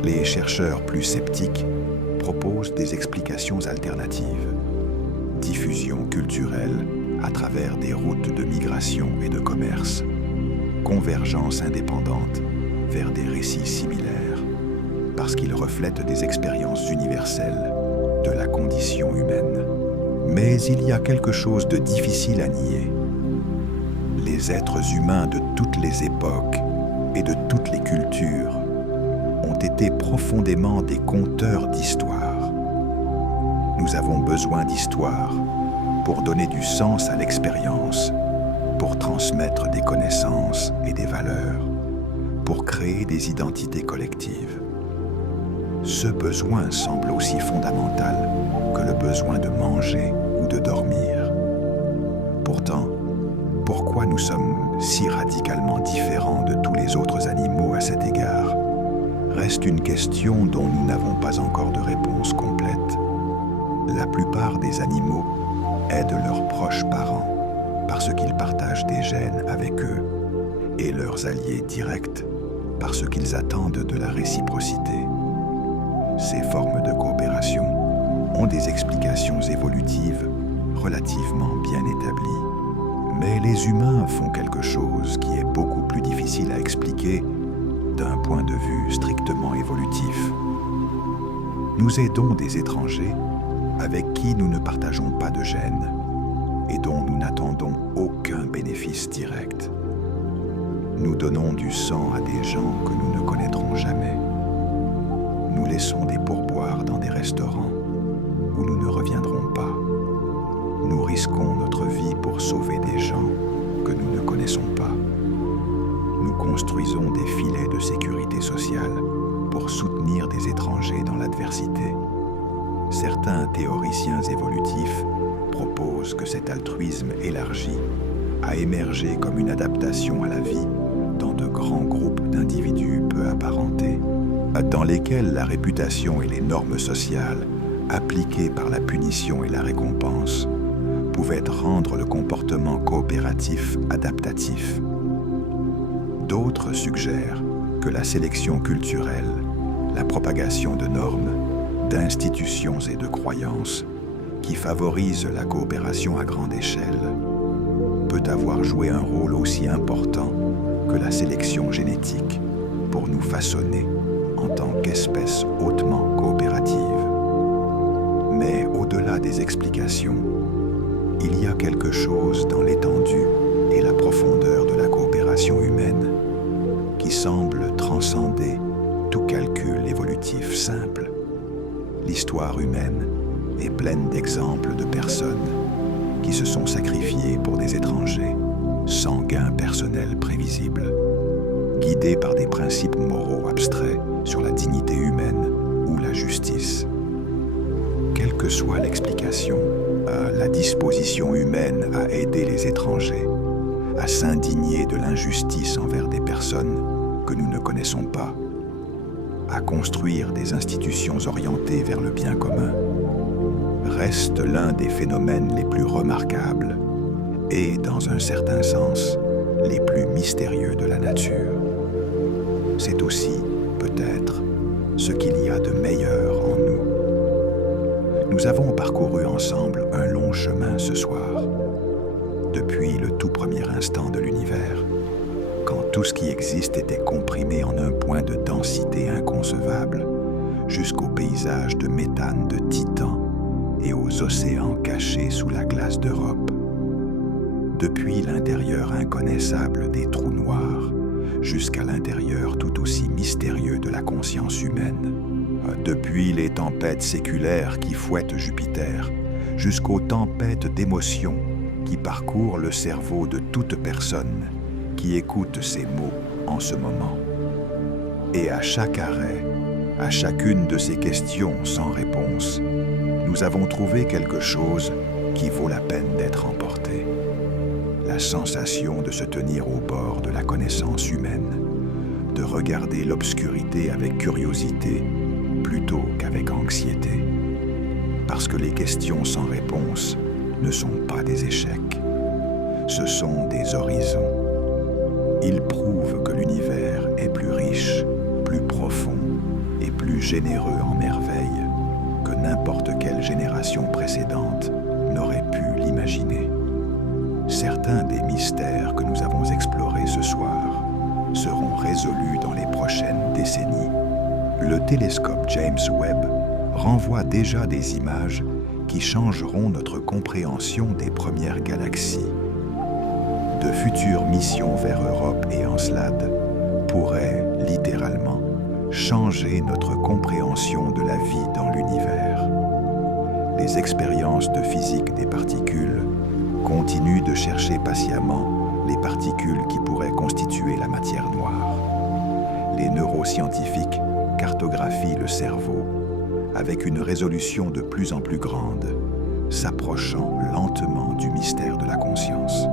Les chercheurs plus sceptiques proposent des explications alternatives. Diffusion culturelle à travers des routes de migration et de commerce, convergence indépendante vers des récits similaires, parce qu'ils reflètent des expériences universelles de la condition humaine. Mais il y a quelque chose de difficile à nier. Les êtres humains de toutes les époques et de toutes les cultures ont été profondément des conteurs d'histoire. Nous avons besoin d'histoire pour donner du sens à l'expérience, pour transmettre des connaissances et des valeurs, pour créer des identités collectives. Ce besoin semble aussi fondamental que le besoin de manger ou de dormir. Pourtant, pourquoi nous sommes si radicalement différents de tous les autres animaux à cet égard reste une question dont nous n'avons pas encore de réponse complète. La plupart des animaux aident leurs proches parents parce qu'ils partagent des gènes avec eux et leurs alliés directs parce qu'ils attendent de la réciprocité. Ces formes de coopération ont des explications évolutives relativement bien établies. Mais les humains font quelque chose qui est beaucoup plus difficile à expliquer d'un point de vue strictement évolutif. Nous aidons des étrangers avec qui nous ne partageons pas de gènes et dont nous n'attendons aucun bénéfice direct. Nous donnons du sang à des gens que nous ne connaîtrons jamais. Nous laissons des pourboires dans des restaurants où nous ne reviendrons pas. Nous risquons notre vie pour sauver des gens que nous ne connaissons pas. Nous construisons des filets de sécurité sociale pour soutenir des étrangers dans l'adversité. Certains théoriciens évolutifs proposent que cet altruisme élargi a émergé comme une adaptation à la vie dans de grands groupes d'individus peu apparentés, dans lesquels la réputation et les normes sociales appliquées par la punition et la récompense pouvaient rendre le comportement coopératif adaptatif. D'autres suggèrent que la sélection culturelle, la propagation de normes, d'institutions et de croyances qui favorisent la coopération à grande échelle peut avoir joué un rôle aussi important que la sélection génétique pour nous façonner en tant qu'espèce hautement coopérative. Mais au-delà des explications, il y a quelque chose dans l'étendue et la profondeur de la coopération humaine qui semble transcender tout calcul évolutif simple. L'histoire humaine est pleine d'exemples de personnes qui se sont sacrifiées pour des étrangers sans gain personnel prévisible, guidées par des principes moraux abstraits sur la dignité humaine ou la justice. Quelle que soit l'explication, la disposition humaine à aider les étrangers, à s'indigner de l'injustice envers des personnes que nous ne connaissons pas, à construire des institutions orientées vers le bien commun, reste l'un des phénomènes les plus remarquables et, dans un certain sens, les plus mystérieux de la nature. C'est aussi, peut-être, ce qu'il y a de meilleur en nous. Nous avons parcouru ensemble un long chemin ce soir, depuis le tout premier instant de l'univers, quand tout ce qui existe était comprimé en un point de densité inconcevable, jusqu'au paysage de méthane de Titan et aux océans cachés sous la glace d'Europe. Depuis l'intérieur inconnaissable des trous noirs, jusqu'à l'intérieur tout aussi mystérieux de la conscience humaine. Depuis les tempêtes séculaires qui fouettent Jupiter, jusqu'aux tempêtes d'émotions qui parcourent le cerveau de toute personne qui écoute ces mots en ce moment. Et à chaque arrêt, à chacune de ces questions sans réponse, nous avons trouvé quelque chose qui vaut la peine d'être emporté. La sensation de se tenir au bord de la connaissance humaine, de regarder l'obscurité avec curiosité plutôt qu'avec anxiété. Parce que les questions sans réponse ne sont pas des échecs, ce sont des horizons. Ils prouvent que l'univers est plus riche, plus profond et plus généreux en merveilles que n'importe quelle génération précédente n'aurait pu l'imaginer. Certains des mystères que nous avons explorés ce soir seront résolus dans les prochaines décennies. Le télescope James Webb renvoie déjà des images qui changeront notre compréhension des premières galaxies. De futures missions vers Europe et Encelade pourraient, littéralement, changer notre compréhension de la vie dans l'univers. Les expériences de physique des particules continuent de chercher patiemment les particules qui pourraient constituer la matière noire. Les neuroscientifiques cartographient le cerveau avec une résolution de plus en plus grande, s'approchant lentement du mystère de la conscience.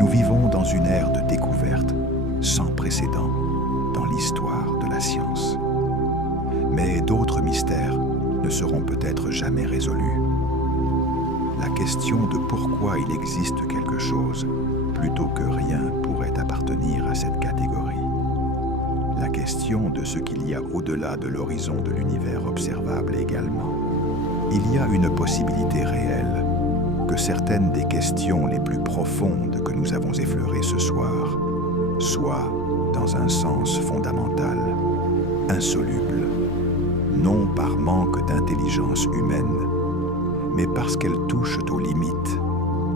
Nous vivons dans une ère de découverte sans précédent dans l'histoire de la science. Mais d'autres mystères ne seront peut-être jamais résolus. La question de pourquoi il existe quelque chose plutôt que rien pourrait appartenir à cette catégorie. La question de ce qu'il y a au-delà de l'horizon de l'univers observable également. Il y a une possibilité réelle que certaines des questions les plus profondes que nous avons effleurées ce soir soient, dans un sens fondamental, insolubles, non par manque d'intelligence humaine, mais parce qu'elles touchent aux limites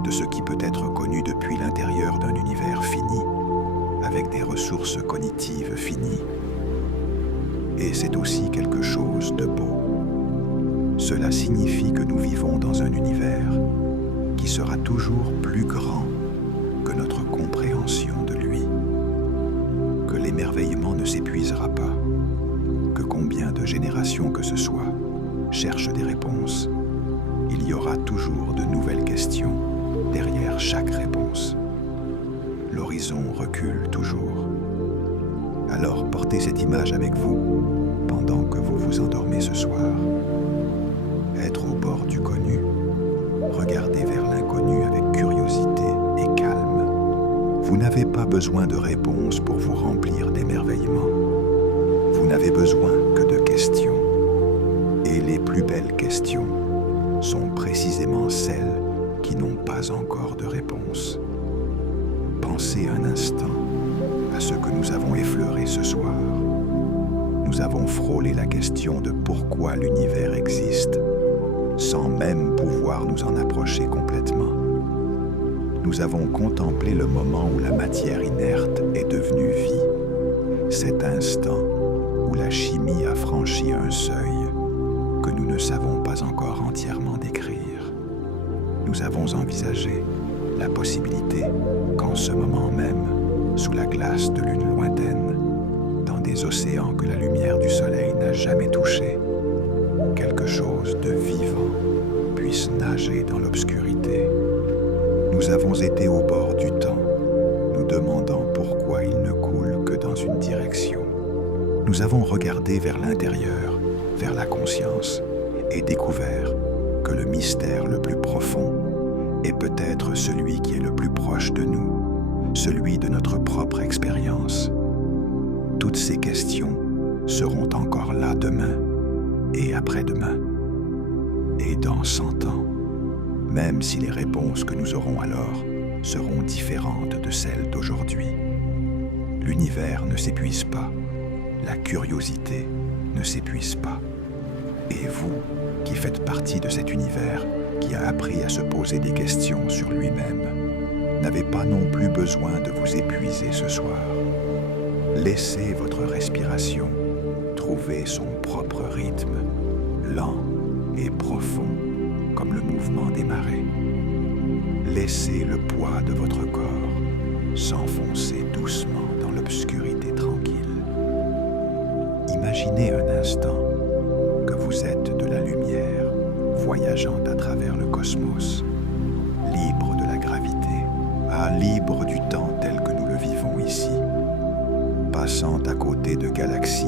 de ce qui peut être connu depuis l'intérieur d'un univers fini, avec des ressources cognitives finies. Et c'est aussi quelque chose de beau. Cela signifie que nous vivons dans un univers qui sera toujours plus grand que notre compréhension de lui, que l'émerveillement ne s'épuisera pas, que combien de générations que ce soit cherchent des réponses, il y aura toujours de nouvelles questions derrière chaque réponse. L'horizon recule toujours. Alors portez cette image avec vous pendant que vous vous endormez ce soir. Être au bord du connu, regarder vers l'inconnu avec curiosité et calme. Vous n'avez pas besoin de réponses pour vous remplir d'émerveillement. Vous n'avez besoin que de questions. Et les plus belles questions sont précisément celles qui n'ont pas encore de réponse. Pensez un instant à ce que nous avons effleuré ce soir. Nous avons frôlé la question de pourquoi l'univers existe, sans même pouvoir nous en approcher complètement. Nous avons contemplé le moment où la matière inerte est devenue vie, cet instant où la chimie a franchi un seuil que nous ne savons pas encore entièrement décrire. Nous avons envisagé la possibilité qu'en ce moment même, sous la glace de lune lointaine, dans des océans que la lumière du soleil n'a jamais touchés, quelque chose de vivant puisse nager dans l'obscurité. Nous avons été au bord du temps, nous demandant pourquoi il ne coule que dans une direction. Nous avons regardé vers l'intérieur, vers la conscience, et découvert que le mystère le plus profond est peut-être celui qui est le plus proche de nous, celui de notre propre expérience. Toutes ces questions seront encore là demain et après-demain et dans 100 ans, même si les réponses que nous aurons alors seront différentes de celles d'aujourd'hui. L'univers ne s'épuise pas, la curiosité ne s'épuise pas. Et vous, qui faites partie de cet univers qui a appris à se poser des questions sur lui-même, n'avez pas non plus besoin de vous épuiser ce soir. Laissez votre respiration trouver son propre rythme, lent et profond comme le mouvement des marées. Laissez le poids de votre corps s'enfoncer doucement dans l'obscurité tranquille. Imaginez un instant que vous êtes de la lumière voyageant à travers le cosmos, libre de la gravité, libre du temps tel que nous le vivons ici, passant à côté de galaxies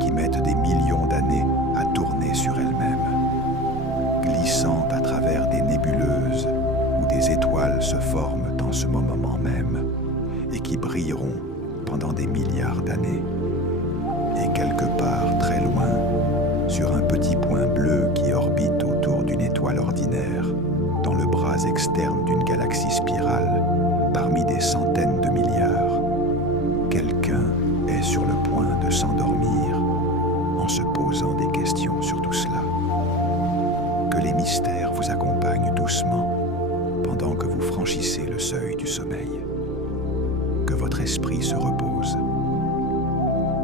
qui mettent des millions d'années à tourner sur elles-mêmes, glissant à travers des nébuleuses où des étoiles se forment en ce moment même et qui brilleront pendant des milliards d'années. Et quelque part très loin, sur un petit point bleu qui orbite autour d'une étoile ordinaire, dans le bras externe d'une galaxie spirale, parmi des centaines de milliards, quelqu'un est sur le point de s'endormir en se posant des questions sur tout cela. Que les mystères vous accompagnent doucement pendant que vous franchissez le seuil du sommeil. Que votre esprit se repose.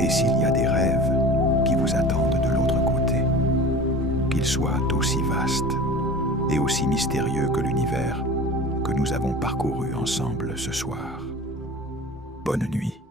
Et s'il y a des rêves qui vous attendent de l'autre côté, qu'ils soient aussi vastes et aussi mystérieux que l'univers que nous avons parcouru ensemble ce soir. Bonne nuit.